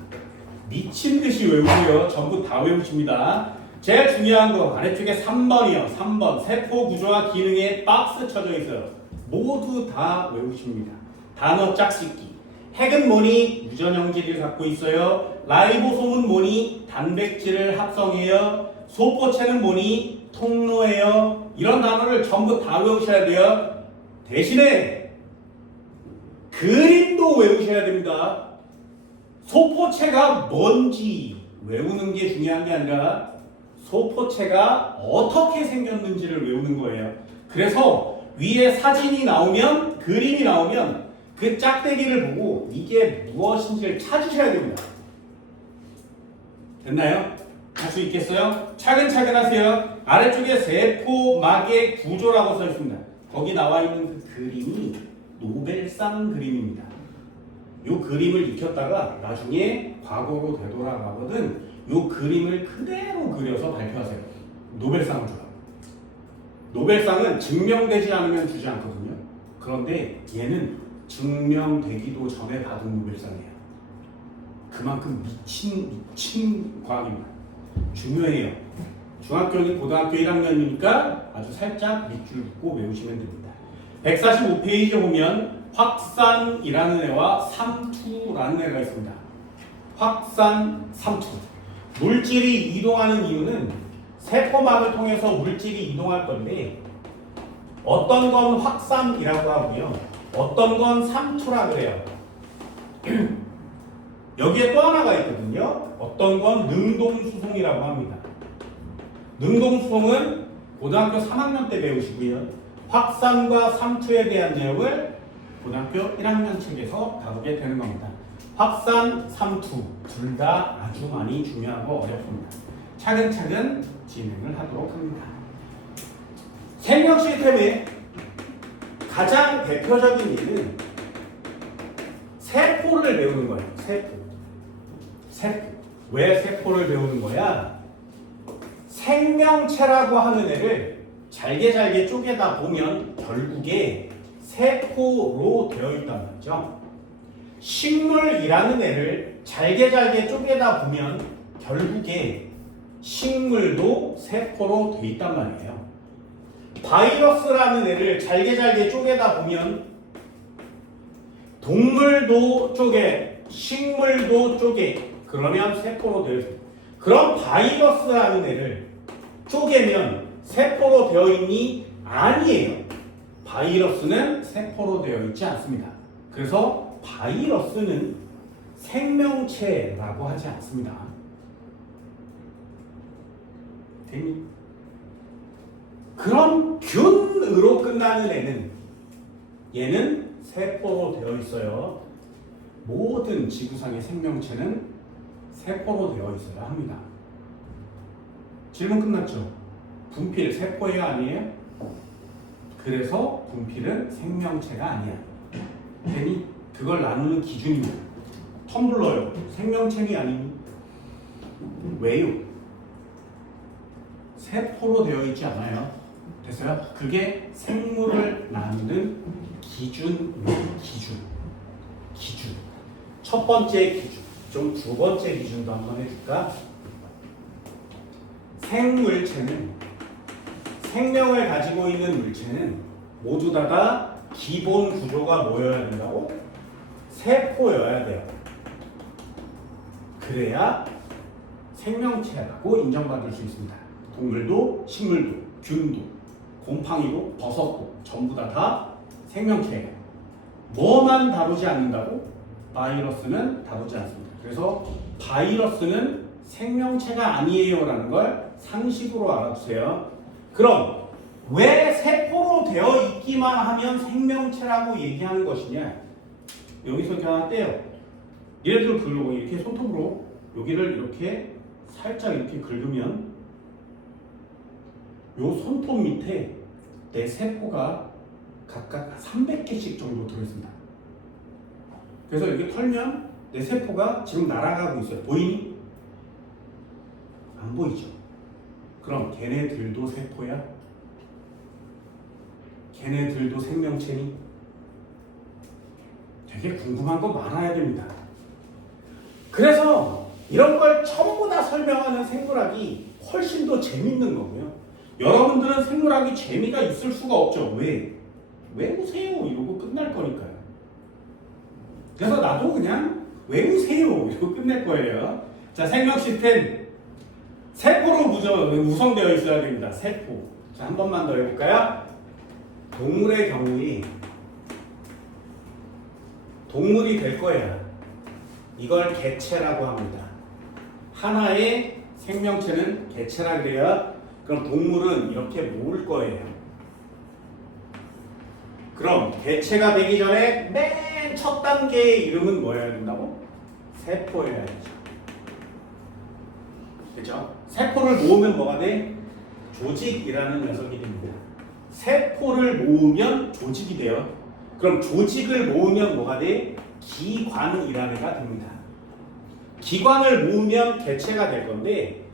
미친 듯이 외우고요. 전부 다 외우십니다. 제일 중요한 거 아래쪽에 3번이요. 3번 세포 구조와 기능에 박스 쳐져 있어요. 모두 다 외우십니다. 단어 짝짓기. 핵은 뭐니? 유전형질을 갖고 있어요. 라이보솜은 뭐니? 단백질을 합성해요. 소포체는 뭐니? 통로예요. 이런 단어를 전부 다 외우셔야 돼요. 대신에 그림도 외우셔야 됩니다. 소포체가 뭔지 외우는 게 중요한 게 아니라 소포체가 어떻게 생겼는지를 외우는 거예요. 그래서 위에 사진이 나오면, 그림이 나오면 그 짝대기를 보고 이게 무엇인지를 찾으셔야 됩니다. 됐나요? 할 수 있겠어요? 차근차근 하세요. 아래쪽에 세포막의 구조라고 써 있습니다. 거기 나와 있는 그 그림이 노벨상 그림입니다. 이 그림을 익혔다가 나중에 과거로 되돌아가거든 이 그림을 그대로 그려서 발표하세요. 노벨상을 줘요. 노벨상은 증명되지 않으면 주지 않거든요. 그런데 얘는 증명되기도 전에 받은 노벨상이에요. 그만큼 미친 과학입니다. 중요해요. 중학교는 고등학교 1학년이니까 아주 살짝 밑줄 긋고 외우시면 됩니다. 145페이지에 보면 확산이라는 애와 삼투라는 애가 있습니다. 확산, 삼투. 물질이 이동하는 이유는 세포막을 통해서 물질이 이동할 건데 어떤 건 확산이라고 하고요. 어떤 건 삼투라 그래요. 여기에 또 하나가 있거든요. 어떤 건 능동수송이라고 합니다. 능동수송은 고등학교 3학년 때 배우시고요. 확산과 삼투에 대한 내용을 고등학교 1학년 책에서 다루게 되는 겁니다. 확산, 삼투 둘 다 아주 많이 중요하고 어렵습니다. 차근차근 진행을 하도록 합니다. 생명 시스템의 가장 대표적인 예는 세포를 배우는 거예요. 세포. 왜 세포를 배우는 거야? 생명체라고 하는 애를 잘게 쪼개다 보면 결국에 세포로 되어 있단 말이죠. 식물이라는 애를 잘게 쪼개다 보면 결국에 식물도 세포로 되어 있단 말이에요. 바이러스라는 애를 잘게 쪼개다 보면 동물도 쪼개, 식물도 쪼개, 그러면 세포로 되어 있습니다. 그럼 바이러스라는 애를 쪼개면 세포로 되어 있니? 아니에요. 바이러스는 세포로 되어 있지 않습니다. 그래서 바이러스는 생명체라고 하지 않습니다. 됐니? 그럼 균으로 끝나는 얘는 세포로 되어 있어요. 모든 지구상의 생명체는 세포로 되어 있어야 합니다. 질문 끝났죠? 분필 세포예요, 아니에요? 그래서 분필은 생명체가 아니야. 괜히 그걸 나누는 기준입니다. 텀블러요, 생명체니 아니니? 왜요? 세포로 되어 있지 않아요. 됐어요? 그게 생물을 나누는 기준. 첫 번째 기준. 좀 두 번째 기준도 한번 해줄까? 생물체는, 생명을 가지고 있는 물체는 모두 다가 기본 구조가 뭐여야 된다고? 세포여야 돼요. 그래야 생명체라고 인정받을 수 있습니다. 동물도, 식물도, 균도, 곰팡이도, 버섯도 전부 다 생명체예요. 뭐만 다루지 않는다고? 바이러스는 다루지 않습니다. 그래서 바이러스는 생명체가 아니에요라는 걸 상식으로 알아두세요. 그럼 왜 세포로 되어 있기만 하면 생명체라고 얘기하는 것이냐? 여기서 이렇게 하나 떼요. 예를 들어 긁고 이렇게 손톱으로 여기를 이렇게 살짝 이렇게 긁으면 요 손톱 밑에 내 세포가 각각 300개씩 정도 들어있습니다. 그래서 이렇게 털면 내 세포가 지금 날아가고 있어요. 보이니? 안 보이죠? 그럼 걔네들도 세포야? 걔네들도 생명체니? 되게 궁금한 거 많아야 됩니다. 그래서 이런 걸 전부 다 설명하는 생물학이 훨씬 더 재밌는 거고요. 여러분들은 생물학이 재미가 있을 수가 없죠. 왜? 외우세요 이러고 끝날 거니까요. 그래서 나도 그냥 외우세요 이러고 끝낼 거예요. 자, 생명 시스템 세포로 구성되어 있어야 됩니다. 세포. 자, 한 번만 더 해볼까요? 동물의 경우에 동물이 될 거야. 이걸 개체라고 합니다. 하나의 생명체는 개체라 그래요. 그럼 동물은 이렇게 모을 거예요. 그럼 개체가 되기 전에 맨 첫 단계의 이름은 뭐여야 된다고? 세포여야죠. 그렇죠? 세포를 모으면 뭐가 돼? 조직이라는 녀석이 됩니다. 세포를 모으면 조직이 돼요. 그럼 조직을 모으면 뭐가 돼? 기관이라는 애가 됩니다. 기관을 모으면 개체가 될 건데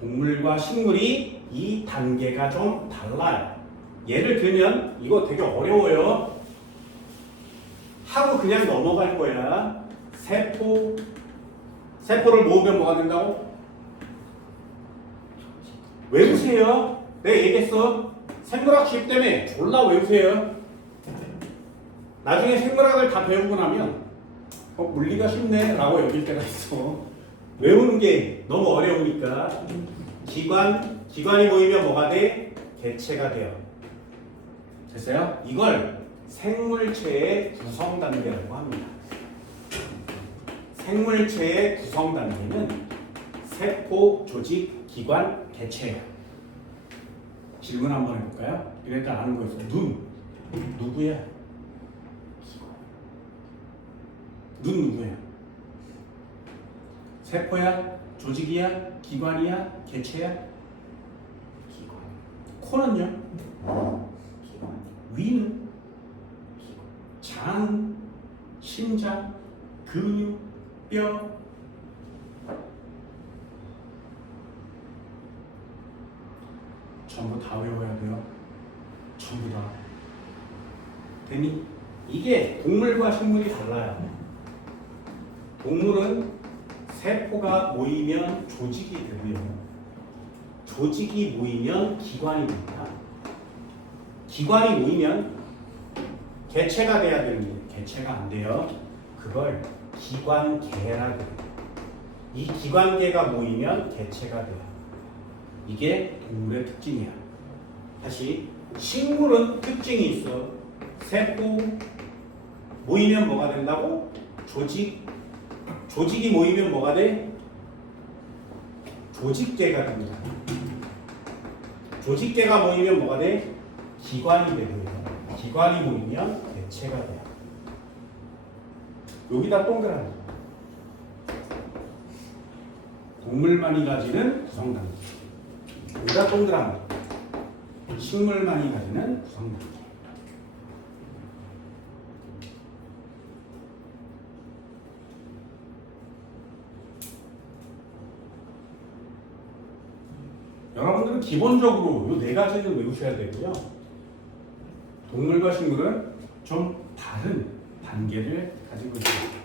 동물과 식물이 이 단계가 좀 달라요. 예를 들면 이거 되게 어려워요. 하고 그냥 넘어갈 거야. 세포를 모으면 뭐가 된다고? 외우세요. 내가 얘기했어. 생물학 시험 때문에 졸라 외우세요. 나중에 생물학을 다 배우고 나면 물리가 쉽네 라고 여길 때가 있어. 외우는 게 너무 어려우니까. 기관이 모이면 뭐가 돼? 개체가 돼요. 됐어요? 이걸 생물체의 구성 단계라고 합니다. 생물체의 구성 단계는 세포, 조직, 기관, 개체예요. 질문 한번 해볼까요? 일단 아는 거 있어. 눈 누구야? 눈 누구야? 세포야? 조직이야? 기관이야? 개체야? 기관. 코는요? 기관. 위는? 기관. 장, 심장, 근육, 뼈. 전부 다 외워야 돼요. 전부 다. 되니? 이게 동물과 식물이 달라요. 동물은 세포가 모이면 조직이 되고요. 조직이 모이면 기관이 됩니다. 기관이 모이면 개체가 돼야 되는데 개체가 안 돼요. 그걸 기관계라고 해요. 이 기관계가 모이면 개체가 돼요. 이게 동물의 특징이야. 다시 식물은 특징이 있어. 세포 모이면 뭐가 된다고? 조직이 모이면 뭐가 돼? 조직계가 됩니다. 조직계가 모이면 뭐가 돼? 기관이 되고요. 기관이 모이면 개체가 돼요. 여기다 동그라미. 동물만이 가지는 구성단계. 여기다 동그라미. 식물만이 가지는 구성단계. 여러분들은 기본적으로 이 네 가지는 외우셔야 되고요. 동물과 식물은 좀 다른 단계를 가지고 있습니다.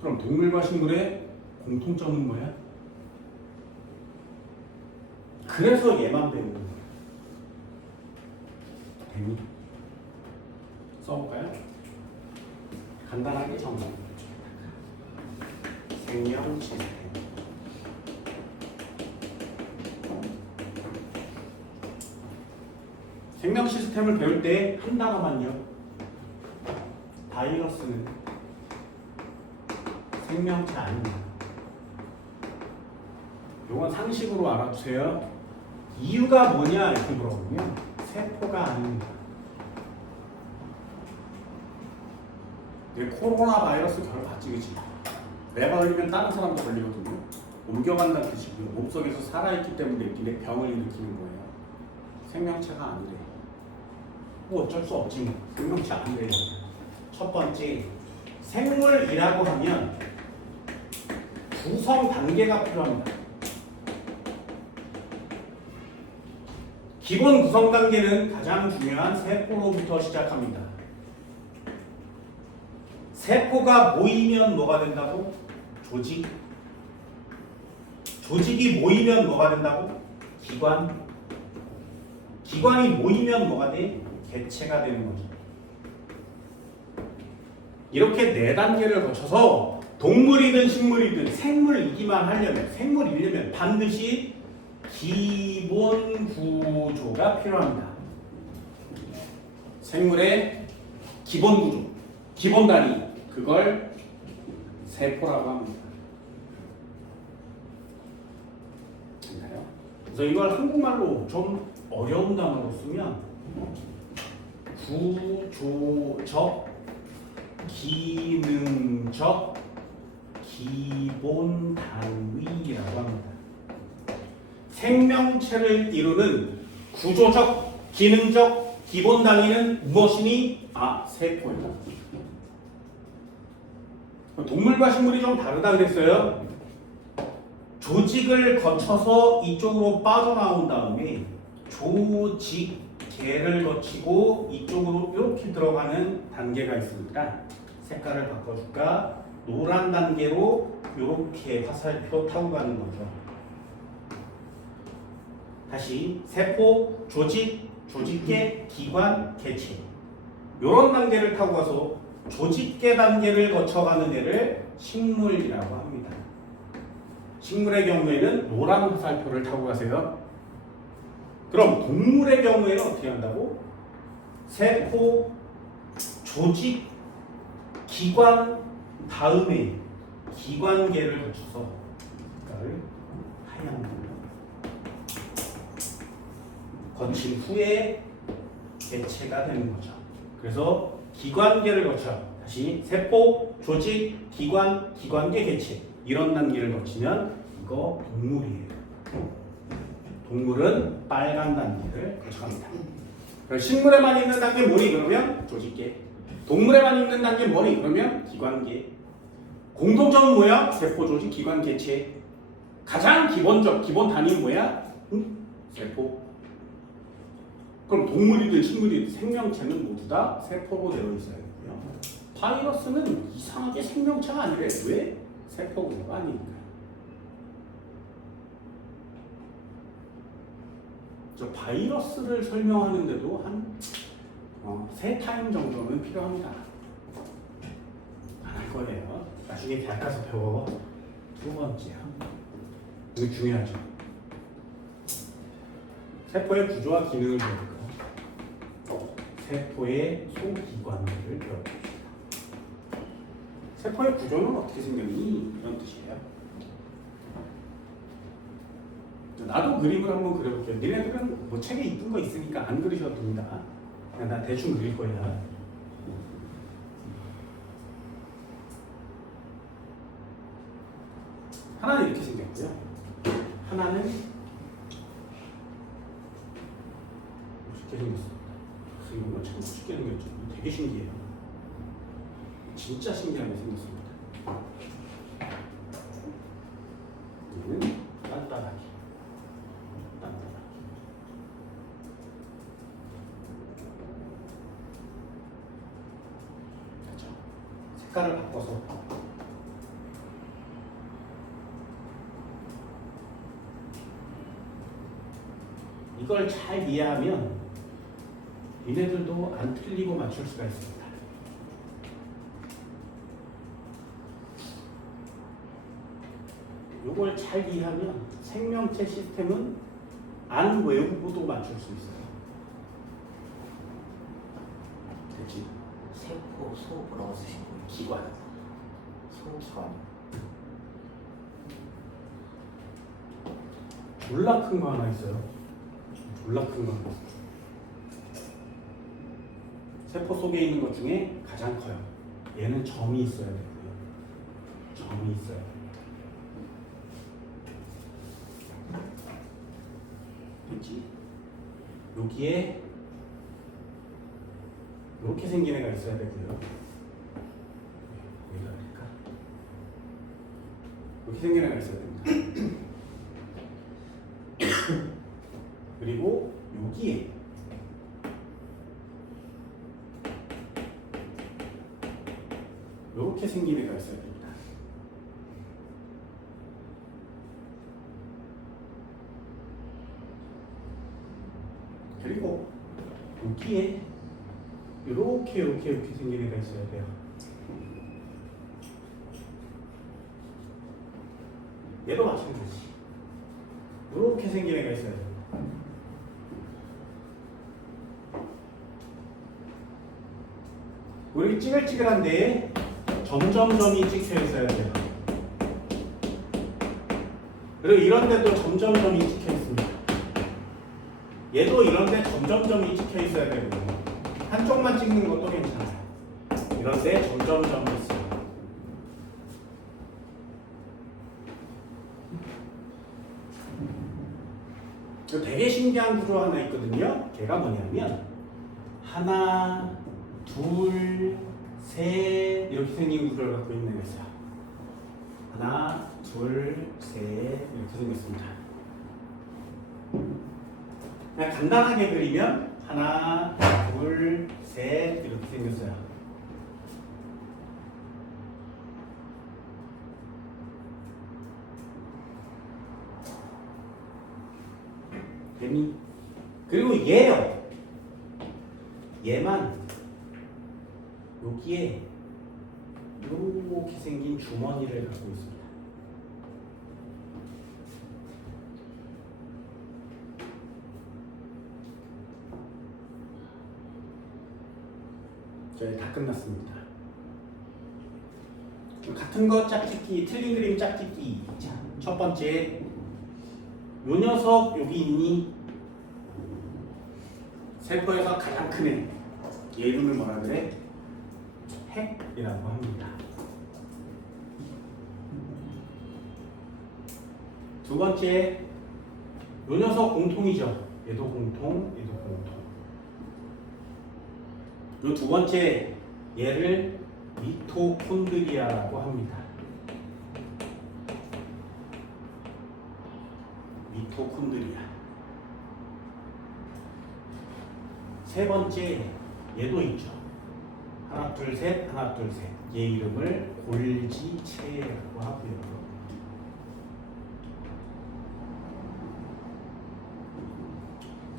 그럼 동물과 식물의 공통점은 뭐야? 그래서 얘만 배우는 거예요. 됐니? 써볼까요? 간단하게 정리. 생명 시스템. 생명 시스템을 배울 때 한 단어만요. 바이러스는 생명체 아닙니다. 요건 상식으로 알아두세요. 이유가 뭐냐 이렇게 물어보면 세포가 아닙니다. 코로나 바이러스 결 봤지 그치? 내가 걸리면 다른 사람도 걸리거든요. 옮겨간다는 뜻이고요. 몸속에서 살아있기 때문에 내 병을 일으키는 거예요. 생명체가 아니래. 뭐 어쩔 수 없지 뭐. 생명체 아니래요. 첫 번째, 생물이라고 하면 구성 단계가 필요합니다. 기본 구성 단계는 가장 중요한 세포로부터 시작합니다. 세포가 모이면 뭐가 된다고? 조직. 조직이 모이면 뭐가 된다고? 기관. 기관이 모이면 뭐가 돼? 개체가 되는 거죠. 이렇게 4단계를 거쳐서 동물이든 식물이든 생물이기만 하려면, 생물이려면 반드시 기본 구조가 필요합니다. 생물의 기본 구조, 기본 단위, 그걸 세포라고 합니다. 됐나요? 그래서 이걸 한국말로 좀 어려운 단어로 쓰면 구조적, 기능적, 기본 단위라고 합니다. 생명체를 이루는 구조적, 기능적, 기본 단위는 무엇이니? 세포예요. 동물과 식물이 좀 다르다 그랬어요. 조직을 거쳐서 이쪽으로 빠져나온 다음에 조직계를 거치고 이쪽으로 이렇게 들어가는 단계가 있으니까 색깔을 바꿔줄까? 노란 단계로 이렇게 화살표 타고 가는 거죠. 다시 세포, 조직, 조직계, 기관, 개체 이런 단계를 타고 가서 조직계 단계를 거쳐가는 애를 식물이라고 합니다. 식물의 경우에는 노란 화살표를 타고 가세요. 그럼 동물의 경우에는 어떻게 한다고? 세포, 조직, 기관 다음에 기관계를 거쳐서 색깔을 하얀 걸로 거친 후에 개체가 되는 거죠. 그래서 기관계를 거쳐 다시 세포, 조직, 기관, 기관계, 개체 이런 단계를 거치면 이거 동물이에요. 동물은 빨간 단계를 거쳐갑니다. 식물에만 있는 단계 뭐니? 그러면 조직계. 동물에만 있는 단계 뭐니? 그러면 기관계. 공통점은 뭐야? 세포, 조직, 기관, 개체. 가장 기본적 기본 단위는 뭐야? 세포. 그럼 동물이든 식물이든 생명체는 모두 다 세포로 되어 있어야 되고요. 바이러스는 이상하게 생명체가 아니래. 왜? 세포가 아니니까. 저 바이러스를 설명하는데도 한 3타임 정도는 필요합니다. 안 할 거예요. 나중에 대학 가서 배워. 2번째야. 이거 중요하죠. 세포의 구조와 기능을 배우고 세포의 소기관들을 배워봅시다. 세포의 구조는 어떻게 생겼니? 이런 뜻이에요. 나도 그림을 한번 그려볼게요. 니네들은 뭐 책에 이쁜 거 있으니까 안 그리셔도 됩니다. 그냥 나 대충 그릴 거야. 하나는 이렇게 생겼고요. 하나는 쉽게 생겼어. 이건 참 쉽게 생겼죠. 되게 신기해요. 진짜 신기하게 생겼습니다. 얘는 단단하게. 그렇죠. 색깔을 바꿔서 이걸 잘 이해하면 얘네들도 안 틀리고 맞출 수가 있습니다. 이걸 잘 이해하면 생명체 시스템은 안 외우고도 맞출 수 있어요. 됐지? 세포, 소 뭐라고 쓰신 거예요? 기관. 소기관. 졸라 큰 거 하나 있어요. 졸라 큰 거 하나 있어요. 세포 속에 있는 것 중에 가장 커요. 얘는 점이 있어야 되고요. 점이 있어요. 그렇지? 여기에 이렇게 생긴 애가 있어야 되고요. 여기가 어딜까? 이렇게 생긴 애가 있어야 됩니다. 그리고 여기에 이렇게 생긴 애가 있어야 됩니다. 그리고 여기에 이렇게 생긴 애가 있어야 돼요. 얘도 마찬가지. 이렇게 생긴 애가 있어야 돼요. 우리 찌글찌글한 데에 점점점이 찍혀 있어야 돼요. 그리고 이런 데도 점점점이 찍혀 있습니다. 얘도 이런 데 점점점이 찍혀 있어야 되고 한쪽만 찍는 것도 괜찮아요. 이런 데 점점점이 있어요. 되게 신기한 구조 하나 있거든요. 걔가 뭐냐면 하나, 둘, 셋 이렇게 생긴 구조를 갖고 있는 애가 있어요. 하나, 둘, 셋 이렇게 생겼습니다. 그냥 간단하게 그리면 하나, 둘, 셋 이렇게 생겼어요. 그리고 얘요. 얘만 여기에 이렇게 생긴 주머니를 갖고 있습니다. 저희 다 끝났습니다. 같은 거 짝짓기, 틀린 그림 짝짓기. 자, 첫 번째, 요 녀석 여기 있니? 세포에서 가장 큰 애. 얘 이름을 뭐라 그래? 핵이라고 합니다. 두 번째, 요 녀석 공통이죠. 얘도 공통, 얘도 공통. 요 두 번째, 얘를 미토콘드리아라고 합니다. 미토콘드리아. 세 번째, 얘도 있죠. 하나, 둘, 셋, 하나, 둘, 셋. 얘 이름을 골지체라고 하고요.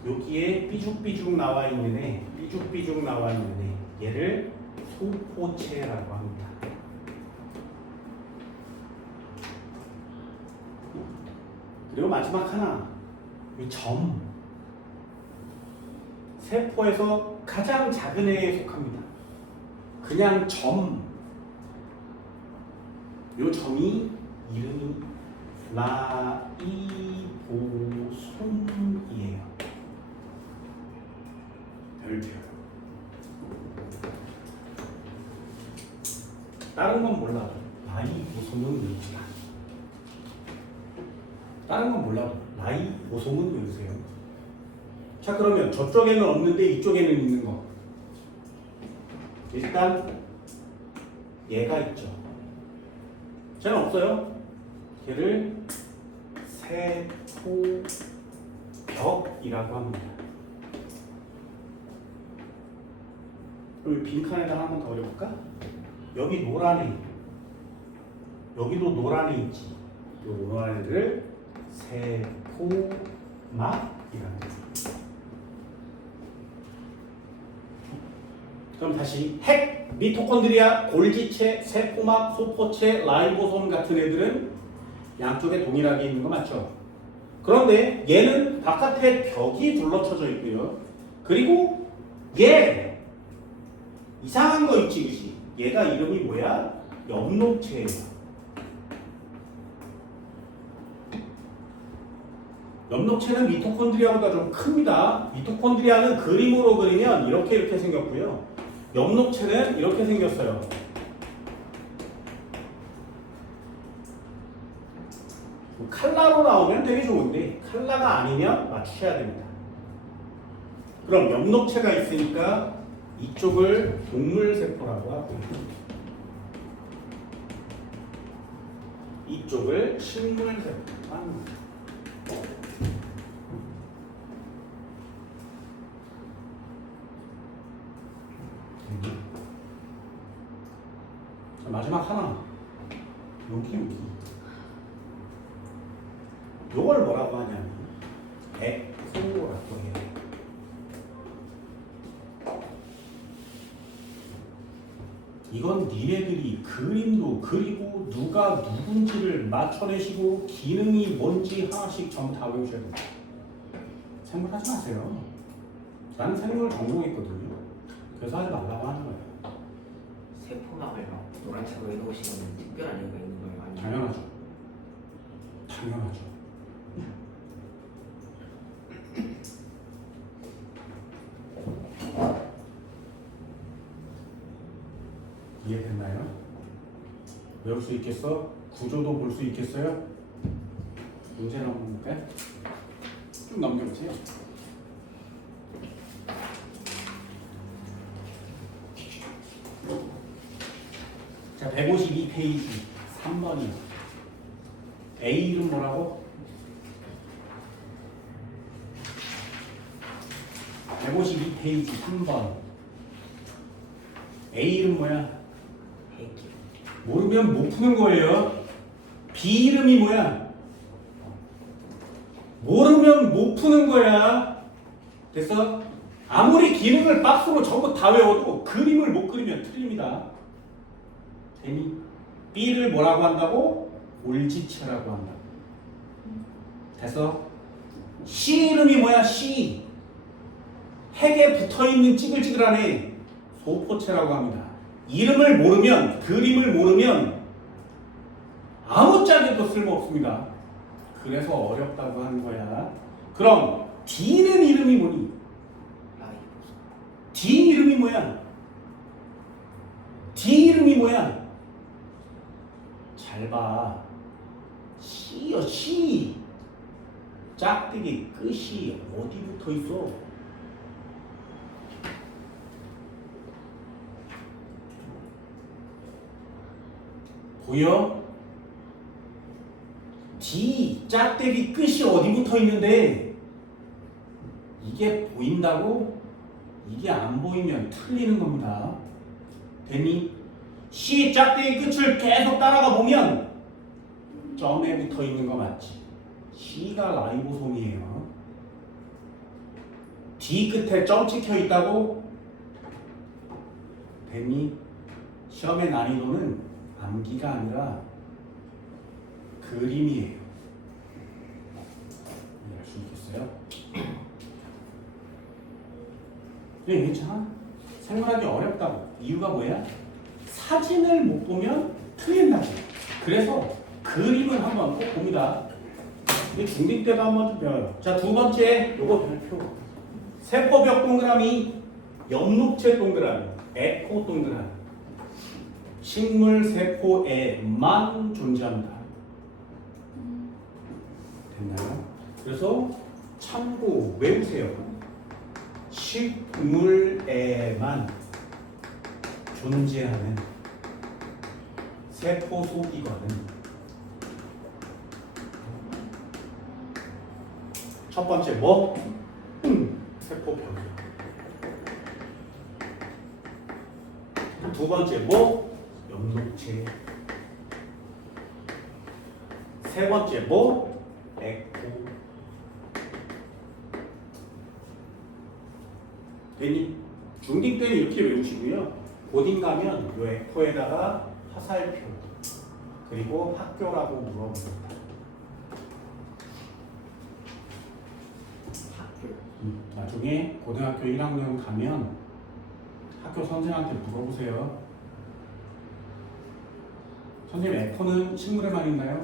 여기에 삐죽삐죽 나와 있는 애, 삐죽삐죽 나와 있는 애, 얘를 소포체라고 합니다. 그리고 마지막 하나, 이 점. 세포에서 가장 작은 애에 속합니다. 그냥 점. 요 점이 이름이 라이보솜이에요. 별표. 다른 건 몰라도 라이보솜은 외우지마. 다른 건 몰라도 라이보솜은 외우세요. 자, 그러면 저쪽에는 없는데 이쪽에는 있는 거. 일단 얘가 있죠. 쟤는 없어요. 걔를 세포벽이라고 합니다. 그럼 빈칸에다가 한 번 더 그려볼까? 여기 노란 애, 여기도 노란 애 있지. 이 노란 애를 세포막이라고 합니다. 그럼 다시 핵, 미토콘드리아, 골지체, 세포막, 소포체, 라이보솜 같은 애들은 양쪽에 동일하게 있는 거 맞죠? 그런데 얘는 바깥에 벽이 둘러쳐져 있고요. 그리고 얘 이상한 거 있지, 그치? 얘가 이름이 뭐야? 엽록체예요. 엽록체는 미토콘드리아보다 좀 큽니다. 미토콘드리아는 그림으로 그리면 이렇게 생겼고요. 엽록체는 이렇게 생겼어요. 칼라로 나오면 되게 좋은데 칼라가 아니면 맞추셔야 됩니다. 그럼 엽록체가 있으니까 이쪽을 동물세포라고 하고 이쪽을 식물세포라고 합니다. 자, 마지막 하나 여기 요걸 뭐라고 하냐면 에코라고 해요. 이건 니네들이 그림도 그리고 누가 누군지를 맞춰내시고 기능이 뭔지 하나씩 전부 다 외우셔야 됩니다. 생각하지 마세요. 나는 생물을 전공했거든요. 그래서 하지 말라고 하는 거예요. 세포막을 막 노란색으로 해놓으시면 특별한 이유가 있는 거예요? 아니면 당연하죠. 당연하죠. 이해됐나요? 외울 수 있겠어? 구조도 볼 수 있겠어요? 문제를 한번 볼까요? 좀 넘겨보세요. 자, 152페이지 3번이요. A 이름 뭐라고? 152페이지 3번. A 이름 뭐야? 핵이 모르면 못 푸는 거예요. B 이름이 뭐야? 모르면 못 푸는 거야. 됐어? 아무리 기능을 박스로 전부 다 외워도 그림을 못 그리면 틀립니다. 되니? B를 뭐라고 한다고? 올지체라고 한다. 됐어? C 이름이 뭐야? C. 핵에 붙어있는 찌글찌글한 애. 소포체라고 합니다. 이름을 모르면, 그림을 모르면 아무 짝에도 쓸모없습니다. 그래서 어렵다고 하는 거야. 그럼 D는 이름이 뭐니? 라이보소 D 이름이 뭐야? D 이름이 뭐야? 잘 봐. C요, C. 짝대기 끝이 어디 붙어 있어? 보여? D 짝대기 끝이 어디 붙어 있는데 이게 보인다고? 이게 안 보이면 틀리는 겁니다. 됐니? C 짝대기 끝을 계속 따라가 보면 점에 붙어 있는 거 맞지? C가 라이보솜이에요. D 끝에 점 찍혀 있다고? 됐니? 시험의 난이도는 암기가 아니라 그림이에요. 이해할 수 있겠어요? 네, 괜찮아. 생각하기 어렵다고. 이유가 뭐야? 사진을 못 보면 틀린다고. 그래서 그림을 한번 꼭 봅니다. 이 중딩 때도 한번 좀 배워요. 자, 두 번째 요거 별표. 세포벽 동그라미, 엽록체 동그라미, 에코 동그라미. 식물 세포에만 존재합니다. 됐나요? 그래서 참고 외우세요. 식물에만 존재하는 세포 속이거든. 첫 번째 뭐? 세포벽. 두 번째 뭐? 엽록체. 세 번째 뭐? 에코. 괜히 중딩 때는 이렇게 외우시고요. 고딩 가면 요 에코에다가 화살표 그리고 학교라고 물어봅니다. 학교 나중에 고등학교 1학년 가면 학교 선생한테 물어보세요. 선생님, 에코는 식물에만 있나요?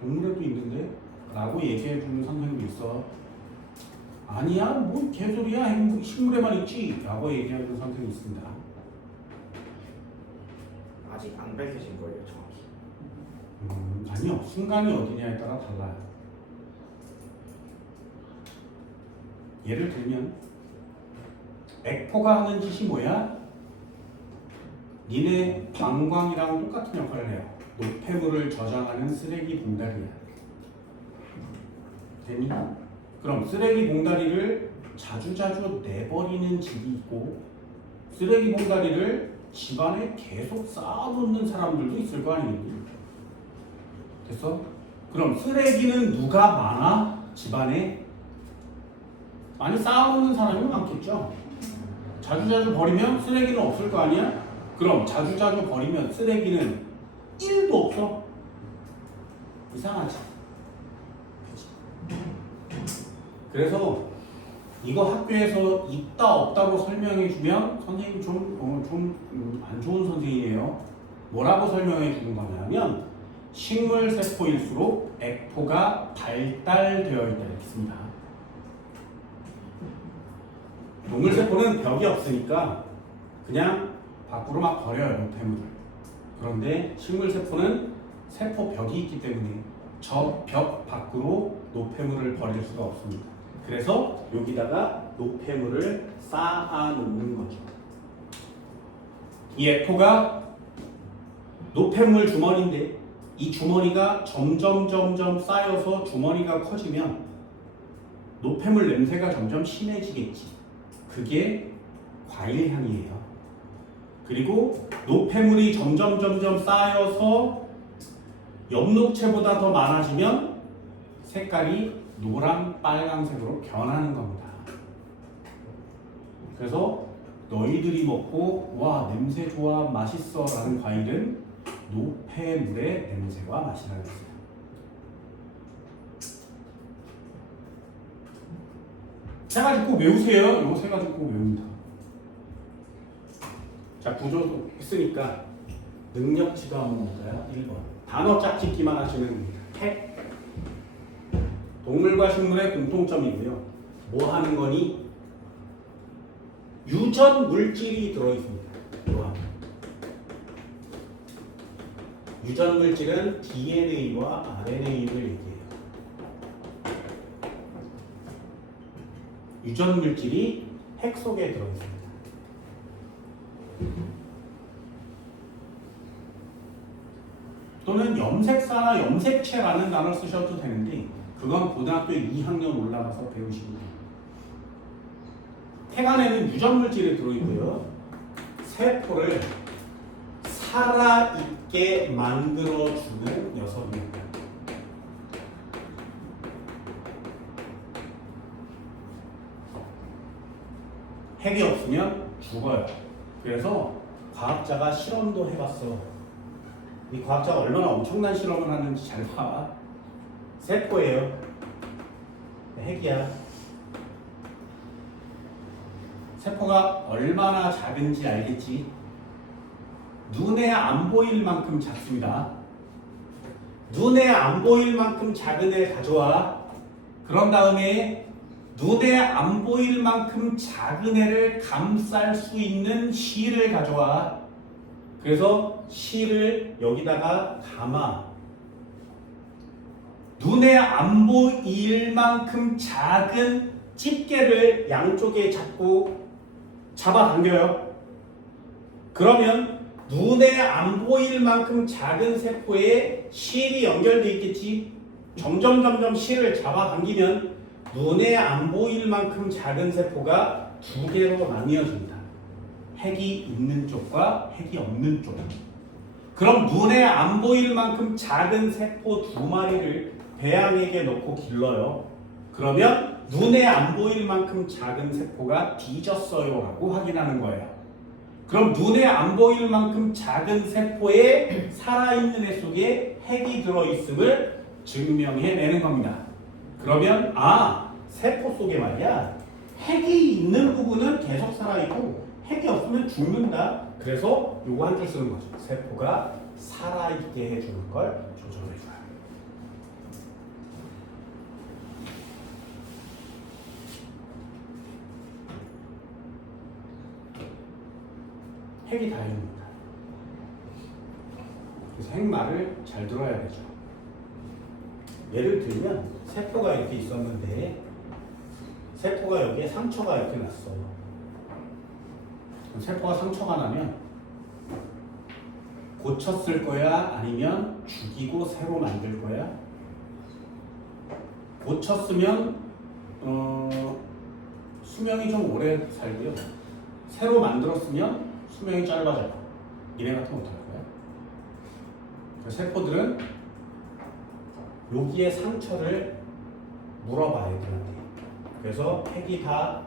동물에도 있는데? 라고 얘기해주는 선생님도 있어. 아니야, 뭔 개소리야, 식물에만 있지 라고 얘기하는 선생님이 있습니다. 아직 안 밝혀진 거예요, 정확히. 아니요, 순간이 어디냐에 따라 달라요. 예를 들면 액포가 하는 짓이 뭐야? 니네 방광이랑 똑같은 역할을 해요. 노폐물을 저장하는 쓰레기 봉다리야. 되니? 그럼 쓰레기 봉다리를 자주자주 내버리는 집이 있고 쓰레기 봉다리를 집안에 계속 쌓아놓는 사람들도 있을 거 아니겠니? 됐어? 그럼 쓰레기는 누가 많아? 집안에? 많이 쌓아놓는 사람이 많겠죠? 자주자주 버리면 쓰레기는 없을 거 아니야? 그럼 자주자주 버리면 쓰레기는 1도 없어? 이상하지? 그치? 그래서 이거 학교에서 있다 없다고 설명해주면 선생님 좀 안 좋은 선생님이에요. 뭐라고 설명해 주는 거냐면 식물세포일수록 액포가 발달되어 있다 이렇게 씁니다. 동물세포는 벽이 없으니까 그냥 밖으로 막 버려요, 노폐물을. 그런데 식물세포는 세포벽이 있기 때문에 저 벽 밖으로 노폐물을 버릴 수가 없습니다. 그래서 여기다가 노폐물을 쌓아놓는 거죠. 이 액포가 노폐물 주머니인데 이 주머니가 점점 쌓여서 주머니가 커지면 노폐물 냄새가 점점 심해지겠지. 그게 과일 향이에요. 그리고 노폐물이 점점 쌓여서 엽록체보다 더 많아지면 색깔이 노랑 빨강색으로 변하는 겁니다. 그래서 너희들이 먹고 와 냄새 좋아 맛있어 라는 과일은 노폐물의 냄새와 맛이라는 거예요. 세 가지 꼭 외우세요. 이거 세 가지 꼭 외웁니다. 자, 구조도 했으니까 능력치도 한번 볼까요? 1번. 단어 짝짓기만 하시는 팩. 동물과 식물의 공통점이고요. 뭐 하는 거니? 유전 물질이 들어있습니다. 유전 물질은 DNA와 RNA를 얘기해요. 유전 물질이 핵 속에 들어있습니다. 또는 염색사나 염색체라는 단어를 쓰셔도 되는데 그건 고등학교 2학년 올라가서 배우시면 돼요. 핵 안에는 유전 물질이 들어있고요. 세포를 살아있게 만들어주는 녀석입니다. 핵이 없으면 죽어요. 그래서 과학자가 실험도 해봤어. 이 과학자가 얼마나 엄청난 실험을 하는지 잘 봐. 세포예요. 핵이야. 세포가 얼마나 작은지 알겠지? 눈에 안 보일 만큼 작습니다. 눈에 안 보일 만큼 작은 애 가져와. 그런 다음에 눈에 안 보일 만큼 작은 애를 감쌀 수 있는 실을 가져와. 그래서 실을 여기다가 감아. 눈에 안 보일 만큼 작은 집게를 양쪽에 잡아당겨요. 그러면 눈에 안 보일 만큼 작은 세포에 실이 연결되어 있겠지. 점점 실을 잡아당기면 눈에 안 보일 만큼 작은 세포가 두 개로 나뉘어집니다. 핵이 있는 쪽과 핵이 없는 쪽. 그럼 눈에 안 보일 만큼 작은 세포 두 마리를 배양액에 넣고 길러요. 그러면 눈에 안 보일 만큼 작은 세포가 뒤졌어요 라고 확인하는 거예요. 그럼 눈에 안 보일 만큼 작은 세포에 살아있는 애 속에 핵이 들어있음을 증명해내는 겁니다. 그러면 세포 속에 말이야 핵이 있는 부분은 계속 살아있고 핵이 없으면 죽는다. 그래서 요거 한 줄 쓰는 거죠. 세포가 살아있게 해주는 걸 조절해줘요. 핵이 다입니다. 그래서 핵 말을 잘 들어야 되죠. 예를 들면 세포가 이렇게 있었는데 세포가 여기에 상처가 이렇게 났어. 그럼 세포가 상처가 나면 고쳤을 거야? 아니면 죽이고 새로 만들 거야? 고쳤으면 수명이 좀 오래 살고요. 새로 만들었으면 수명이 짧아져요. 이래 같으면 어떡할 거야? 세포들은 여기에 상처를 물어봐 애들한테. 그래서 핵이 다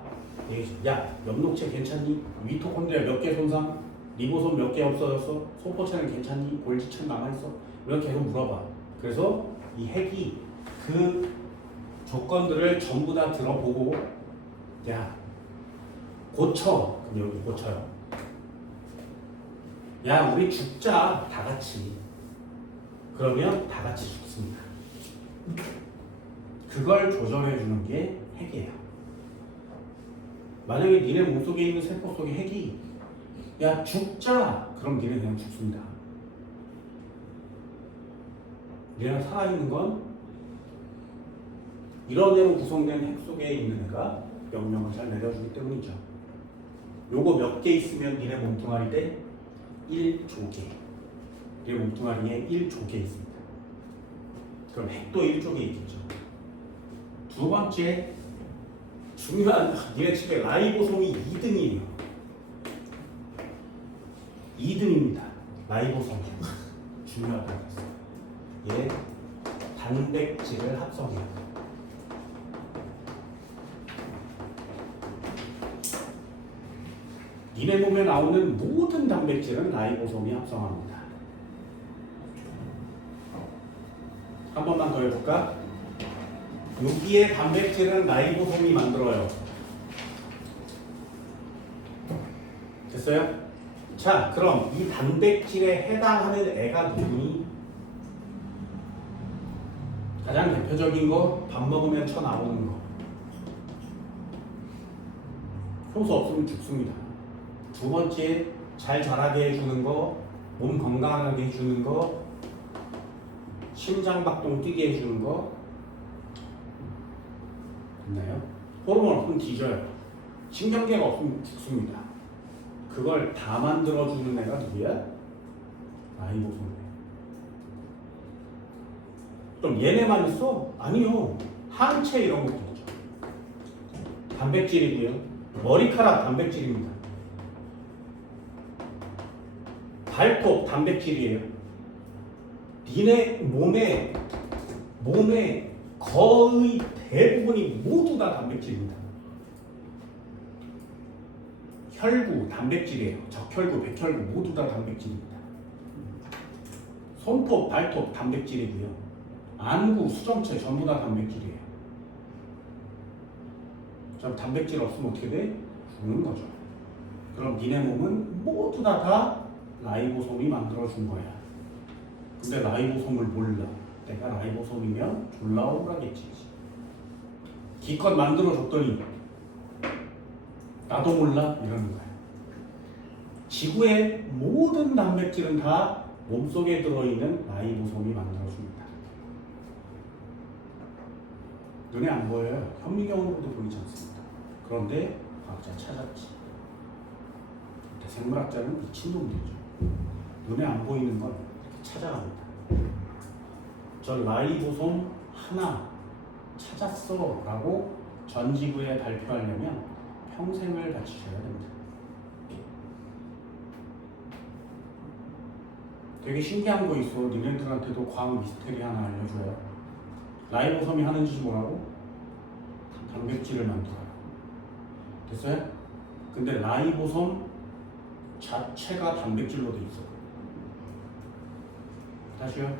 야, 엽록체 괜찮니? 미토콘드리아 몇 개 손상? 리보솜 몇 개 없어졌어? 소포체는 괜찮니? 골지층 남아있어? 이렇게 계속 물어봐. 그래서 이 핵이 그 조건들을 전부 다 들어보고 야, 고쳐. 그럼 여기 고쳐요. 야, 우리 죽자. 다 같이. 그러면 다 같이 죽습니다. 그걸 조절해 주는 게 핵이에요. 만약에 니네 몸속에 있는 세포 속에 핵이 야 죽자 그럼 니네 그냥 죽습니다. 니네가 살아있는 건 이런 애로 구성된 핵 속에 있는 애가 명령을 잘 내려주기 때문이죠. 요거 몇 개 있으면 니네 몸뚱아리 대 1조개. 니네 몸뚱아리에 1조개 있습니다. 그럼 핵도 1조개 있겠죠. 두 번째 중요한 니네 집에 라이보솜이 2등이에요. 2등입니다. 라이보솜이 중요하다고 했어요. 얘 단백질을 합성해요. 니네 몸에 나오는 모든 단백질은 라이보솜이 합성합니다. 한 번만 더 해볼까? 여기에 단백질은 라이보솜이 만들어요. 됐어요? 자, 그럼 이 단백질에 해당하는 애가 누구니? 가장 대표적인 거 밥 먹으면 쳐 나오는 거. 효소 없으면 죽습니다. 두 번째 잘 자라게 해주는 거, 몸 건강하게 해주는 거, 심장박동 뛰게 해주는 거. 있나요? 호르몬 없으면 뒤져요. 신경계가 없으면 죽습니다. 그걸 다 만들어주는 애가 누구야? 라이보솜이에요. 그럼 얘네만 있어? 아니요. 항체 이런 것도 있죠. 단백질이고요. 머리카락 단백질입니다. 발톱 단백질이에요. 니네 몸에 거의 대부분이 모두 다 단백질입니다. 혈구 단백질이에요. 적혈구, 백혈구 모두 다 단백질입니다. 손톱, 발톱 단백질이고요. 안구, 수정체 전부 다 단백질이에요. 자, 단백질 없으면 어떻게 돼? 죽는 거죠. 그럼 니네 몸은 모두 다 라이보솜이 만들어준 거야. 근데 라이보솜을 몰라. 내가 라이보솜이면 졸라 억울하겠지. 기껏 만들어줬더니 나도 몰라? 이러는 거야. 지구의 모든 단백질은 다 몸속에 들어있는 라이보솜이 만들어줍니다. 눈에 안 보여요. 현미경으로도 보이지 않습니다. 그런데 과학자 찾았지. 생물학자는 미친놈들이죠. 눈에 안 보이는 건 이렇게 찾아갑니다. 저 라이보솜 하나 찾았어 라고 전 지구에 발표하려면 평생을 바치셔야 됩니다. 되게 신기한 거 있어. 니네들한테도 과학 미스테리 하나 알려줘요. 라이보솜이 하는 짓이 뭐라고? 단백질을 만들어요. 됐어요? 근데 라이보솜 자체가 단백질로 돼 있어요. 다시요.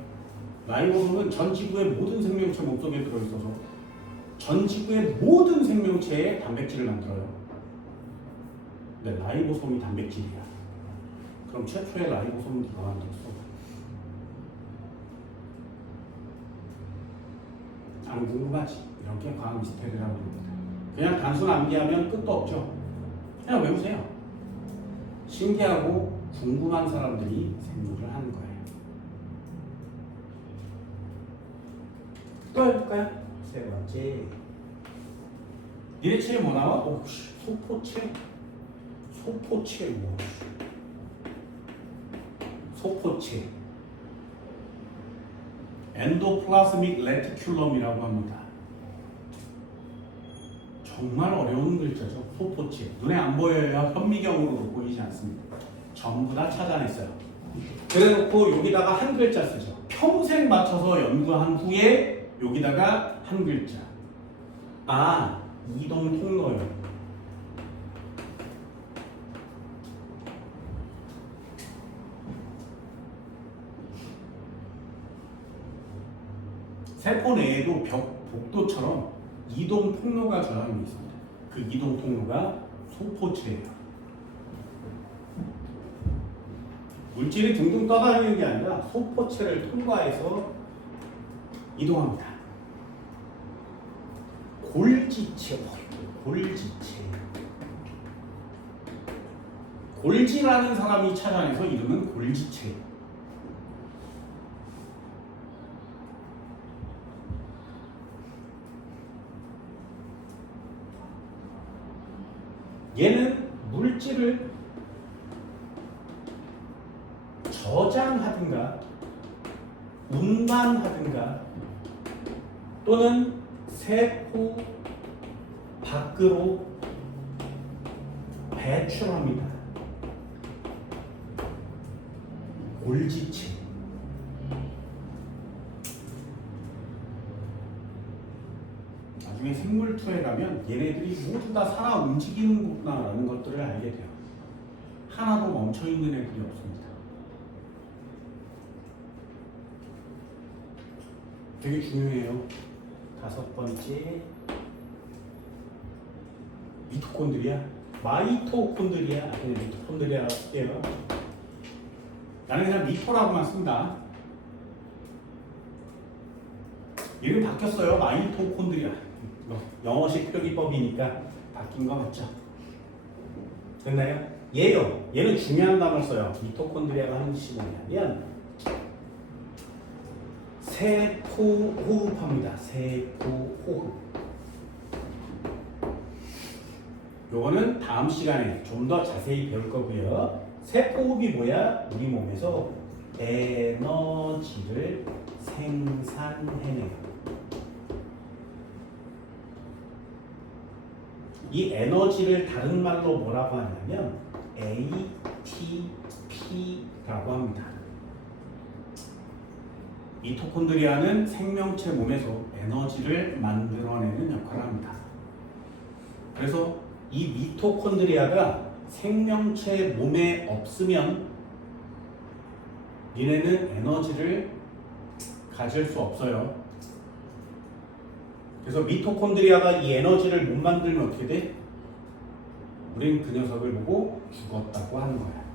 라이보솜은 전 지구의 모든 생명체 몸속에 들어있어서 전 지구의 모든 생명체에 단백질을 만들어요. 근데 라이보솜이 단백질이야. 그럼 최초의 라이보솜은 누가 만들었어? 안 궁금하지? 이런 게 과학 미스테리라고 합니다. 그냥 단순 암기하면 끝도 없죠. 그냥 외우세요. 신기하고 궁금한 사람들이 생물을 하는 거예요. 또 해볼까요? 세 번째. 니네 책에 뭐 나와? 소포체? 소포체 뭐? 소포체. 엔도플라스믹 레티큘럼이라고 합니다. 정말 어려운 글자죠. 소포체. 눈에 안 보여요. 현미경으로 보이지 않습니다. 전부 다 찾아냈어요. 그래놓고 여기다가 한 글자 쓰죠. 평생 맞춰서 연구한 후에 여기다가 한 글자. 아, 이동 통로요. 세포 내에도 복도처럼 이동 통로가 조합이 있습니다. 그 이동 통로가 소포체예요. 물질이 둥둥 떠다니는 게 아니라 소포체를 통과해서 이동합니다. 골지체. 골지라는 사람이 찾아내서 이름은 골지체. 얘는 물질을 저장하든가 운반하든가 또는 세포 밖으로 배출합니다. 골지체. 나중에 생물투에 가면 얘네들이 모두 다 살아 움직이는구나라는 것들을 알게 돼요. 하나도 멈춰있는 애들이 없습니다. 되게 중요해요. 다섯 번째, 미토콘드리아. 마이토콘드리아. 그냥 미토콘드리아라고 쓸게요. 나는 그냥 미토라고만 쓴다. 이름이 바뀌었어요. 마이토콘드리아. 영어식 표기법이니까 바뀐 거 맞죠? 됐나요? 얘요. 얘는 중요한 단어를 써요. 미토콘드리아가 하는 짓이 뭐냐면 세포 호흡합니다. 세포 호흡. 요거는 다음 시간에 좀 더 자세히 배울 거고요. 세포 호흡이 뭐야? 우리 몸에서 에너지를 생산해내요. 이 에너지를 다른 말로 뭐라고 하냐면 ATP라고 합니다. 미토콘드리아는 생명체 몸에서 에너지를 만들어내는 역할을 합니다. 그래서 이 미토콘드리아가 생명체 몸에 없으면 얘네는 에너지를 가질 수 없어요. 그래서 미토콘드리아가 이 에너지를 못 만들면 어떻게 돼? 우린 그 녀석을 보고 죽었다고 하는 거야.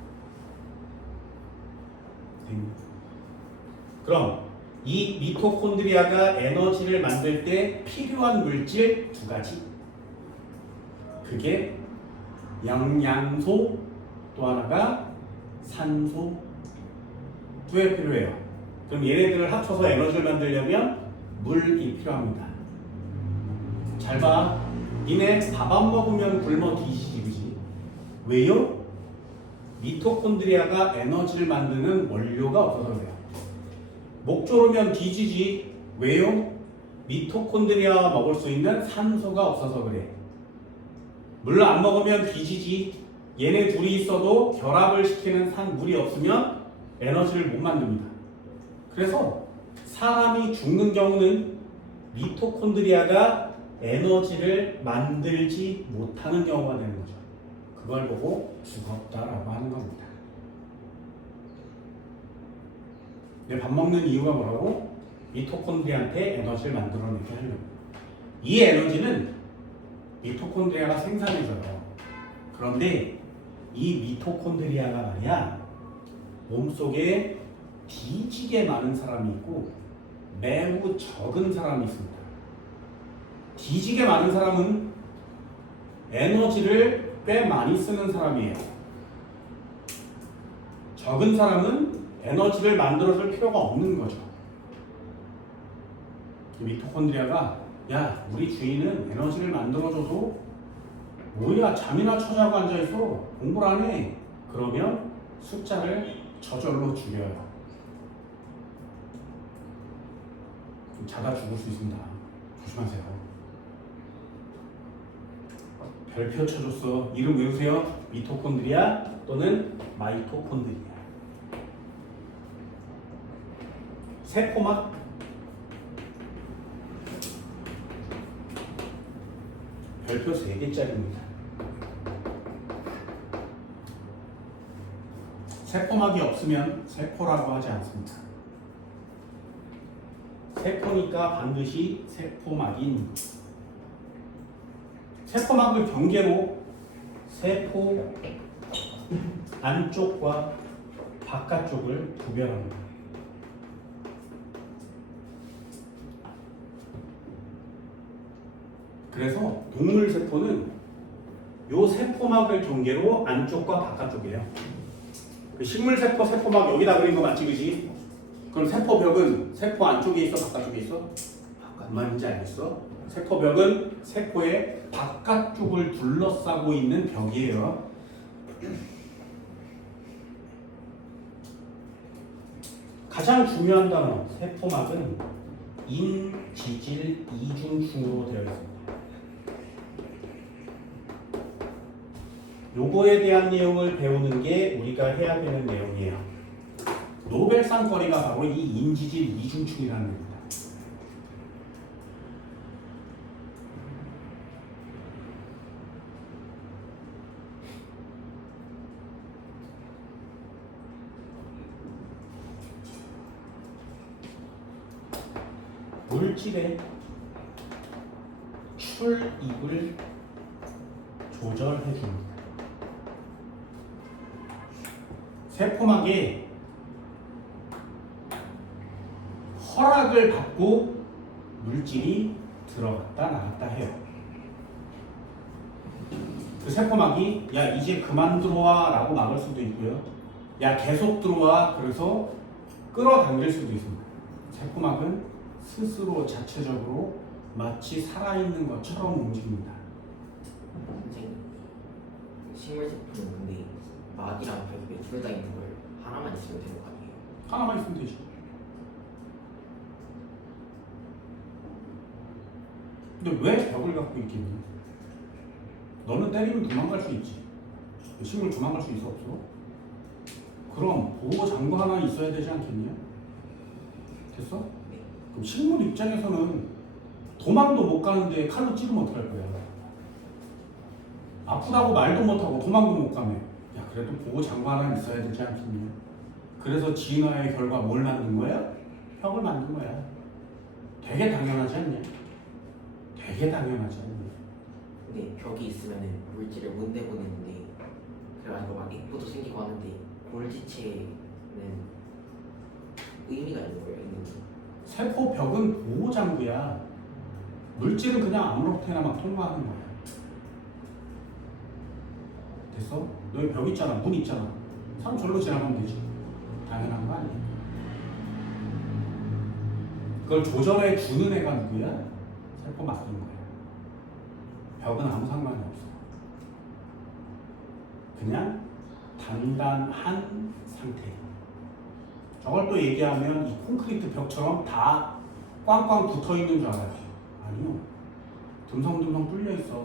그럼 이 미토콘드리아가 에너지를 만들 때 필요한 물질 두 가지. 그게 영양소, 또 하나가 산소 두 개 필요해요. 그럼 얘네들을 합쳐서 에너지를 만들려면 물이 필요합니다. 잘 봐. 니네 밥 안 먹으면 굶어 뒤지지, 그지? 왜요? 미토콘드리아가 에너지를 만드는 원료가 없어서 그래요. 목 조르면 뒤지지. 왜요? 미토콘드리아가 먹을 수 있는 산소가 없어서 그래. 물 안 먹으면 뒤지지. 얘네 둘이 있어도 결합을 시키는 물이 없으면 에너지를 못 만듭니다. 그래서 사람이 죽는 경우는 미토콘드리아가 에너지를 만들지 못하는 경우가 되는 거죠. 그걸 보고 죽었다라고 하는 겁니다. 밥 먹는 이유가 뭐라고? 미토콘드리아한테 에너지를 만들어내게 하려고. 이 에너지는 미토콘드리아가 생산해줘요. 그런데 이 미토콘드리아가 말이야, 몸속에 뒤지게 많은 사람이 있고 매우 적은 사람이 있습니다. 뒤지게 많은 사람은 에너지를 꽤 많이 쓰는 사람이에요. 적은 사람은 에너지를 만들어줄 필요가 없는 거죠. 미토콘드리아가 야 우리 주인은 에너지를 만들어줘도 뭐야 잠이나 쳐자고 앉아있어 공부를 안 해. 그러면 숫자를 저절로 줄여요. 자다 죽을 수 있습니다. 조심하세요. 별표 쳐줬어. 이름 외우세요. 미토콘드리아 또는 마이토콘드리아. 세포막 별표 3개짜리입니다. 세포막이 없으면 세포라고 하지 않습니다. 세포니까 반드시 세포막인. 세포막을 경계로 세포 안쪽과 바깥쪽을 구별합니다. 그래서 동물 세포는 요 세포막을 경계로 안쪽과 바깥쪽이에요. 그 식물 세포 세포막 여기다 그린 거 맞지, 그지? 그럼 세포벽은 세포 안쪽에 있어, 바깥쪽에 있어? 무슨 말인지 알겠어? 세포벽은 세포의 바깥쪽을 둘러싸고 있는 벽이에요. 가장 중요한 단어 세포막은 인지질 이중충으로 되어 있습니다. 요거에 대한 내용을 배우는 게 우리가 해야 되는 내용이에요. 노벨상거리가 바로 이 인지질 이중충이라는 겁니다. 물질의 출입을 조절해 줍니다. 세포막에 허락을 받고 물질이 들어갔다 나갔다 해요. 그 세포막이 야 이제 그만 들어와 라고 막을 수도 있고요. 야 계속 들어와 그래서 끌어당길 수도 있습니다. 세포막은 스스로 자체적으로 마치 살아있는 것처럼 움직입니다. 선생님, 식물 세포는 근데 막이랑 벽이 둘 다 있는 걸 하나만 있으면 되는 거 아니에요? 하나만 있으면 되지. 근데 왜 벽을 갖고 있겠니? 너는 때리면 도망갈 수 있지. 식물 도망갈 수 있어 없어? 그럼 보호 장구 하나 있어야 되지 않겠냐? 됐어? 그럼 식물 입장에서는 도망도 못 가는데 칼로 찌르면 어떡할 거야? 아프다고 말도 못하고 도망도 못 가면 야 그래도 보호 장구 하나 있어야 되지 않겠냐? 그래서 진화의 결과 뭘 만든 거야? 벽을 만든 거야. 되게 당연하지 않냐? 되게 당연하지 않냐? 근데 벽이 있으면은 물질을 못 내보내는데 그래가지고 막 입구도 생기고 하는데 골지체는 의미가 있는 거예요, 있는 게. 세포벽은 보호장구야. 물질은 그냥 아무렇게나 막 통과하는 거야. 됐어? 너희 벽 있잖아, 문 있잖아. 사람 절로 지나가면 되지. 당연한 거 아니야? 그걸 조절해 주는 애가 누구야? 세포막인 거야. 벽은 아무 상관이 없어. 그냥 단단한 상태. 저걸 또 얘기하면 이 콘크리트 벽처럼 다 꽝꽝 붙어 있는 줄 알아요. 아니요. 듬성듬성 뚫려 있어.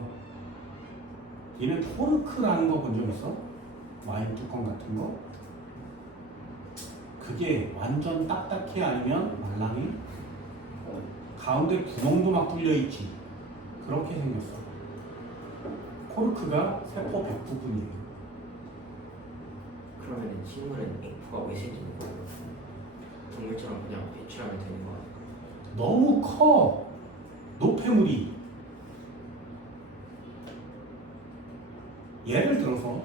얘는 코르크라는 거 본 적 있어? 와인 뚜껑 같은 거? 그게 완전 딱딱해 아니면 말랑해? 가운데 구멍도 막 뚫려 있지. 그렇게 생겼어. 코르크가 세포 벽 부분이에요. 그러면은 식물은 F가 왜 생기는 거예요? 동물처럼 그냥 배출하면 되는 거 아니에요? 너무 커. 노폐물이. 예를 들어서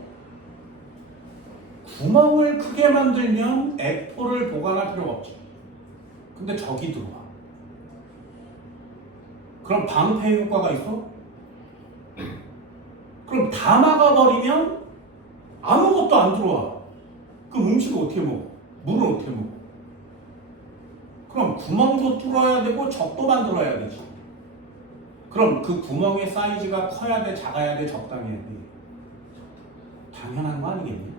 구멍을 크게 만들면 액포를 보관할 필요가 없지. 근데 저기 들어와. 그럼 방패 효과가 있어? 그럼 다 막아버리면 아무것도 안 들어와. 그럼 음식을 어떻게 먹어? 물은 어떻게 먹어? 그럼 구멍도 뚫어야 되고 적도 만들어야 되지. 그럼 그 구멍의 사이즈가 커야 돼, 작아야 돼, 적당해야 돼? 당연한 거 아니겠니?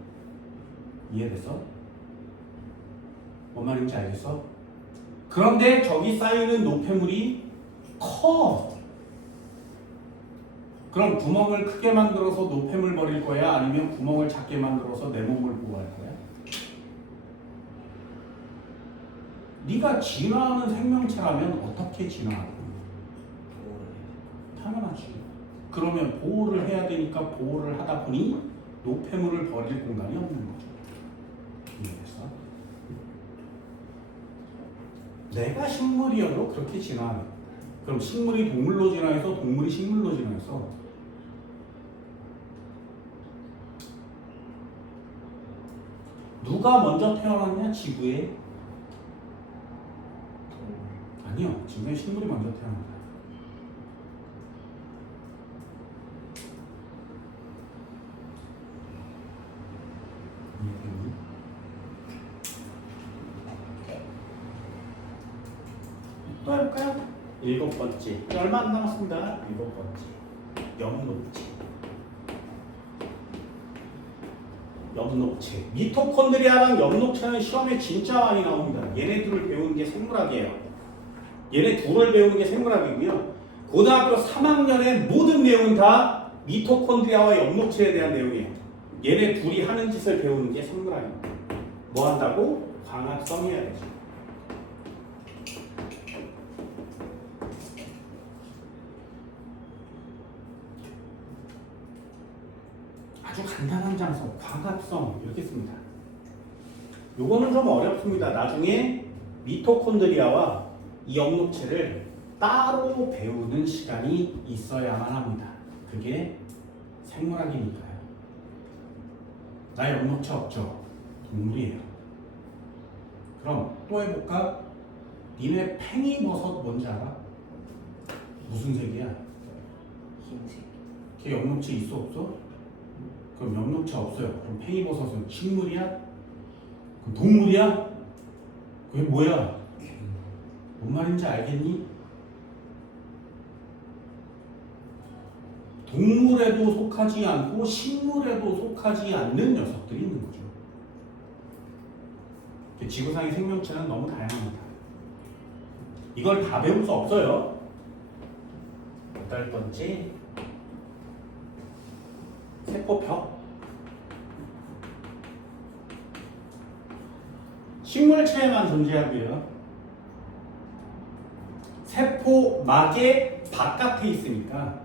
이해됐어? 뭔 말인지 알겠어? 그런데 저기 쌓이는 노폐물이 커. 그럼 구멍을 크게 만들어서 노폐물 버릴 거야? 아니면 구멍을 작게 만들어서 내 몸을 보호할 거야? 네가 진화하는 생명체라면 어떻게 진화하는 거야? 당연하지. 그러면 보호를 해야 되니까 보호를 하다 보니 노폐물을 버릴 공간이 없는 거죠. 이해됐어? 내가 식물이어도 그렇게 진화하네. 그럼 식물이 동물로 진화해서 동물이 식물로 진화해서 누가 먼저 태어났냐? 지구에? 아니요. 지구에 식물이 먼저 태어납니다. 이해되니? 또 해볼까요? 7번째. 얼마 안 남았습니다. 7번째. 엽록체. 엽록체. 미토콘드리아랑 엽록체는 시험에 진짜 많이 나옵니다. 얘네들을 배우는 게 생물학이에요. 얘네 둘을 배우는 게 생물학이고요. 고등학교 3학년의 모든 내용은 다 미토콘드리아와 엽록체에 대한 내용이에요. 얘네 둘이 하는 짓을 배우는 게 생물학입니다. 뭐 한다고? 광합성 해야 되죠. 아주 간단한 장소, 광합성 이렇게 씁니다. 요거는 좀 어렵습니다. 나중에 미토콘드리아와 이 엽록체를 따로 배우는 시간이 있어야만 합니다. 그게 생물학이니까요. 나 엽록체 없죠? 동물이에요. 그럼 또 해볼까? 니네 팽이버섯 뭔지 알아? 무슨 색이야? 흰색. 걔 엽록체 있어 없어? 그럼 엽록체 없어요. 그럼 팽이버섯은 식물이야? 그럼 동물이야? 그게 뭐야? 뭔 말인지 알겠니? 동물에도 속하지 않고 식물에도 속하지 않는 녀석들이 있는 거죠. 지구상의 생명체는 너무 다양합니다. 이걸 다 배울 수 없어요. 8번째 세포벽. 식물체에만 존재하고요. 세포막의 바깥에 있으니까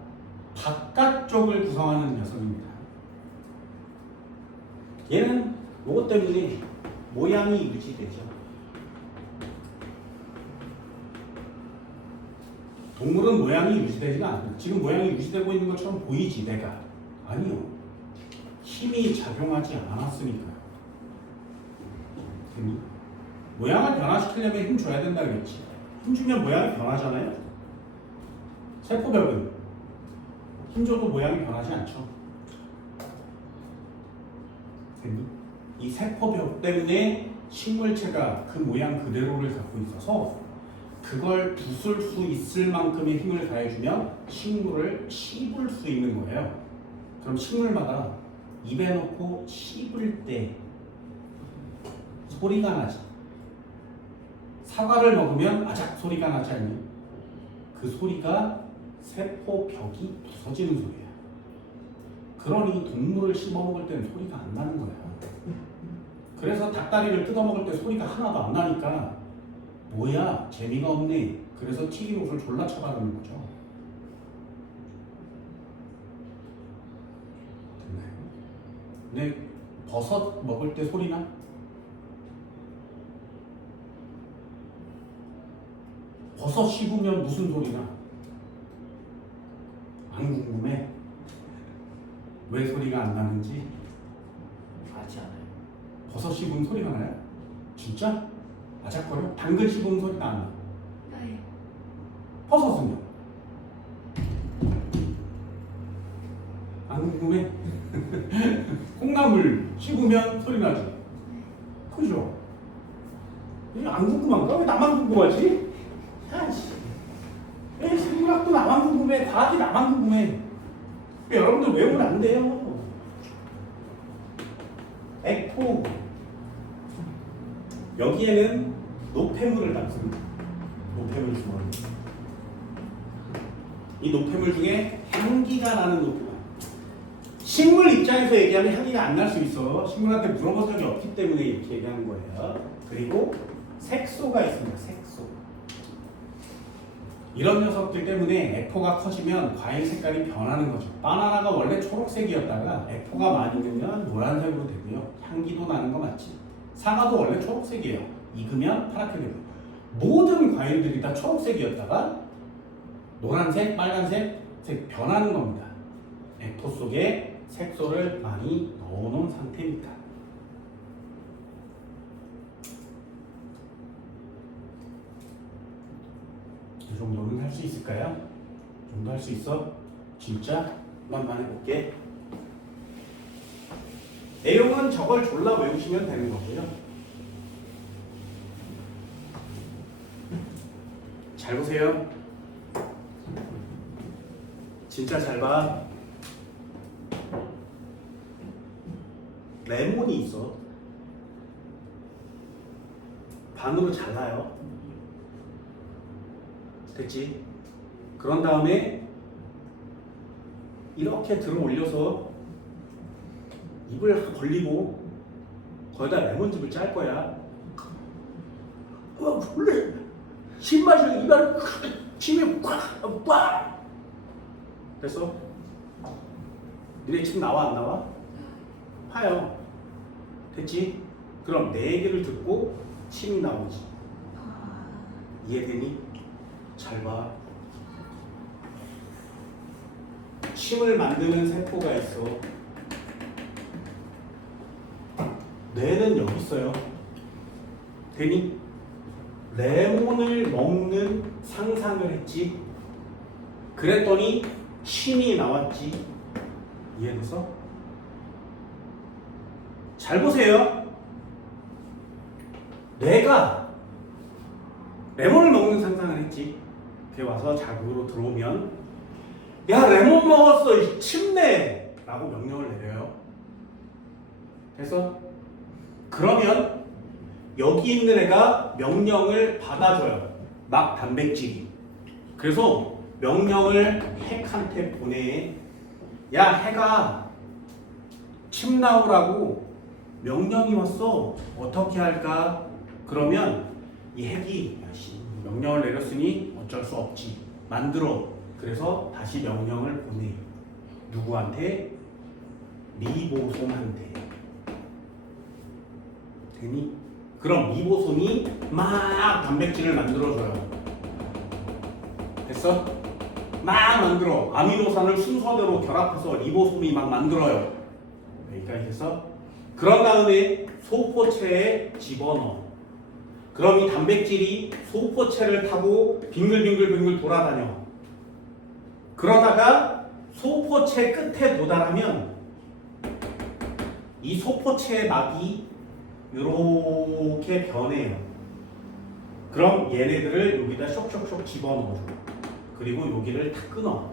바깥쪽을 구성하는 녀석입니다. 얘는 이것 때문에 모양이 유지되죠. 동물은 모양이 유지되지가 않아요. 지금 모양이 유지되고 있는 것처럼 보이지 내가? 아니요. 힘이 작용하지 않았으니까요. 모양을 변화시키려면 힘 줘야 된다 그랬지. 힘 주면 모양이 변하잖아요. 세포벽은 힘 줘도 모양이 변하지 않죠. 이 세포벽 때문에 식물체가 그 모양 그대로를 갖고 있어서 그걸 부술 수 있을 만큼의 힘을 가해주면 식물을 씹을 수 있는 거예요. 그럼 식물마다 입에 넣고 씹을 때 소리가 나지. 사과를 먹으면 아작 소리가 나지 않니? 그 소리가 세포벽이 부서지는 소리야. 그러니 동물을 씹어먹을 때는 소리가 안 나는 거야. 그래서 닭다리를 뜯어먹을 때 소리가 하나도 안 나니까 뭐야 재미가 없네. 그래서 튀김옷을 졸라 쳐가는 거죠. 됐나요? 근데 버섯 먹을 때 소리 나? 버섯 씹으면 무슨 소리 나? 안 궁금해? 왜 소리가 안 나는지? 하지 않아요. 버섯 씹으면 소리가 나요? 진짜? 아작거려? 당근 씹으면 소리가 안 나? 나요. 버섯은요? 안 궁금해? 콩나물 씹으면 소리 나지? 그죠? 이게 안 궁금한가? 왜 나만 궁금하지? 야씨. 왜 생물학도 나만 궁금해? 과학이 나만 궁금해? 왜 여러분들 외우면 안 돼요? 에코. 여기에는 노폐물을 담습니다. 노폐물 주머니. 이 노폐물 중에 향기가 나는 노폐물. 식물 입장에서 얘기하면 향기가 안 날 수 있어. 식물한테 물어본 적이 없기 때문에 이렇게 얘기하는 거예요. 그리고 색소가 있습니다. 색소. 이런 녀석들 때문에 에포가 커지면 과일 색깔이 변하는 거죠. 바나나가 원래 초록색이었다가 에포가 많이 넣으면 노란색으로 되고요. 향기도 나는 거 맞지? 사과도 원래 초록색이에요. 익으면 파랗게 되고. 모든 과일들이 다 초록색이었다가 노란색, 빨간색 색 변하는 겁니다. 에포 속에 색소를 많이 넣어놓은 상태니까. 이 정도는 할 수 있을까요? 이 정도 할 수 있어? 진짜? 만만 해볼게. 내용은 저걸 졸라 외우시면 되는 거고요. 잘 보세요. 진짜 잘 봐. 레몬이 있어. 반으로 잘라요. 됐지? 그런 다음에 이렇게 들어 올려서 입을 벌리고 거기다 레몬즙을 짤 거야. 원래 신맛이 입안에 침이 꽉. 됐어? 니네 침 나와 안 나와? 파요. 됐지? 그럼 내 얘기를 듣고 침이 나오지. 이해되니? 잘 봐. 침을 만드는 세포가 있어. 뇌는 여기 있어요. 되니? 레몬을 먹는 상상을 했지. 그랬더니 침이 나왔지. 이해됐어? 잘 보세요. 뇌가 레몬을 먹는 상상을 했지. 그게 와서 자극으로 들어오면 야 레몬 먹었어 침내 라고 명령을 내려요. 됐어? 그러면 여기 있는 애가 명령을 받아줘요. 막 단백질이. 그래서 명령을 핵한테 보내. 야 핵아 침 나오라고 명령이 왔어. 어떻게 할까? 그러면 이 핵이 야씨 명령을 내렸으니 어쩔 수 없지. 만들어. 그래서 다시 명령을 보내. 누구한테? 리보솜한테. 되니? 그럼 리보솜이 막 단백질을 만들어줘요. 됐어? 막 만들어. 아미노산을 순서대로 결합해서 리보솜이 막 만들어요. 여기까지 됐어? 그런 다음에 소포체에 집어넣어. 그럼 이 단백질이 소포체를 타고 빙글빙글 돌아다녀. 그러다가 소포체 끝에 도달하면 이 소포체의 막이 이렇게 변해요. 그럼 얘네들을 여기다 쇽쇽쇽 집어넣어줘. 그리고 여기를 탁 끊어.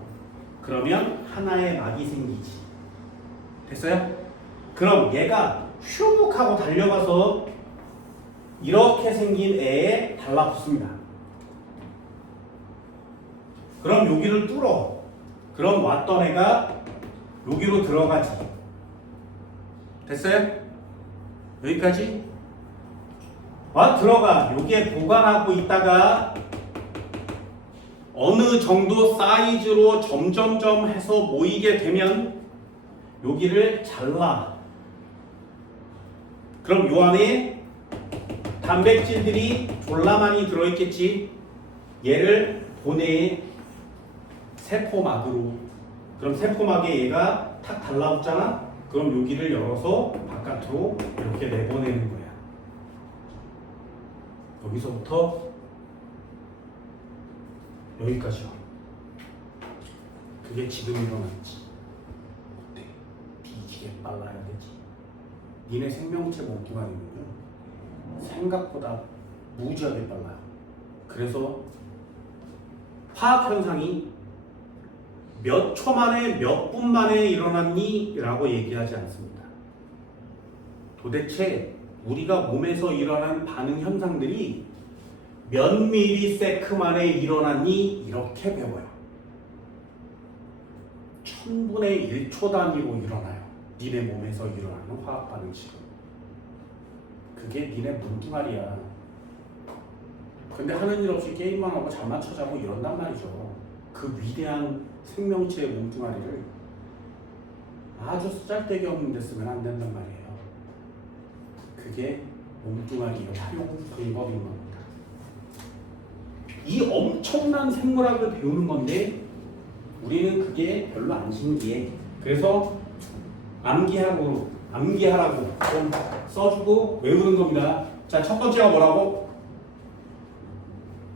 그러면 하나의 막이 생기지. 됐어요? 그럼 얘가 슉 하고 달려가서 이렇게 생긴 애에 달라붙습니다. 그럼 여기를 뚫어. 그럼 왔던 애가 여기로 들어가지. 됐어요? 여기까지? 들어가. 여기에 보관하고 있다가 어느 정도 사이즈로 점점점 해서 모이게 되면 여기를 잘라. 그럼 요 안에 단백질들이 졸라 많이 들어있겠지. 얘를 보내. 세포막으로. 그럼 세포막에 얘가 탁 달라붙잖아. 그럼 여기를 열어서 바깥으로 이렇게 내보내는 거야. 여기서부터 여기까지요. 그게 지금 일어났지. 어때? 비기게 빨라야 되지. 니네 생명체 먹기만 하면요 생각보다 무지하게 빨라요. 그래서 화학 현상이 몇 초 만에 몇 분 만에 일어났니? 라고 얘기하지 않습니다. 도대체 우리가 몸에서 일어나는 반응 현상들이 몇 밀리세크 만에 일어났니? 이렇게 배워요. 1000분의 1초 단위로 일어나요. 니네 몸에서 일어나는 화학 반응식은. 그게 니네 몸뚱아리야. 근데 하는 일 없이 게임만 하고 잠만 쳐자고 이런단 말이죠. 그 위대한 생명체의 몸뚱아리를 아주 쓰잘데기 없는 데 쓰면 안 된단 말이에요. 그게 몸뚱아리의 활용 방법인 겁니다. 이 엄청난 생물학을 배우는 건데 우리는 그게 별로 안 신기해. 그래서 암기하라고 좀 써주고 외우는 겁니다. 자, 첫 번째가 뭐라고?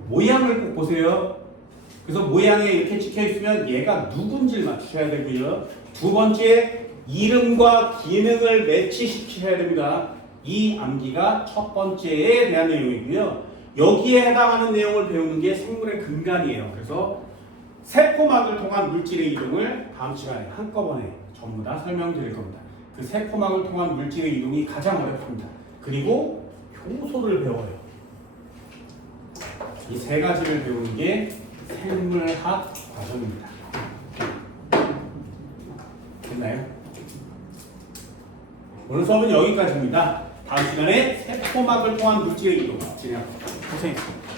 모양을 꼭 보세요. 그래서 모양에 이렇게 찍혀 있으면 얘가 누군지를 맞추셔야 되고요. 두 번째, 이름과 기능을 매치시키셔야 됩니다. 이 암기가 첫 번째에 대한 내용이고요. 여기에 해당하는 내용을 배우는 게 생물의 근간이에요. 그래서 세포막을 통한 물질의 이동을 다음 시간에 한꺼번에 전부 다 설명드릴 겁니다. 그 세포막을 통한 물질의 이동이 가장 어렵습니다. 그리고 효소를 배워요. 이 세 가지를 배우는 게 생물학 과정입니다. 됐나요? 오늘 수업은 여기까지입니다. 다음 시간에 세포막을 통한 물질의 이동 진행합니다. 고생했습니다.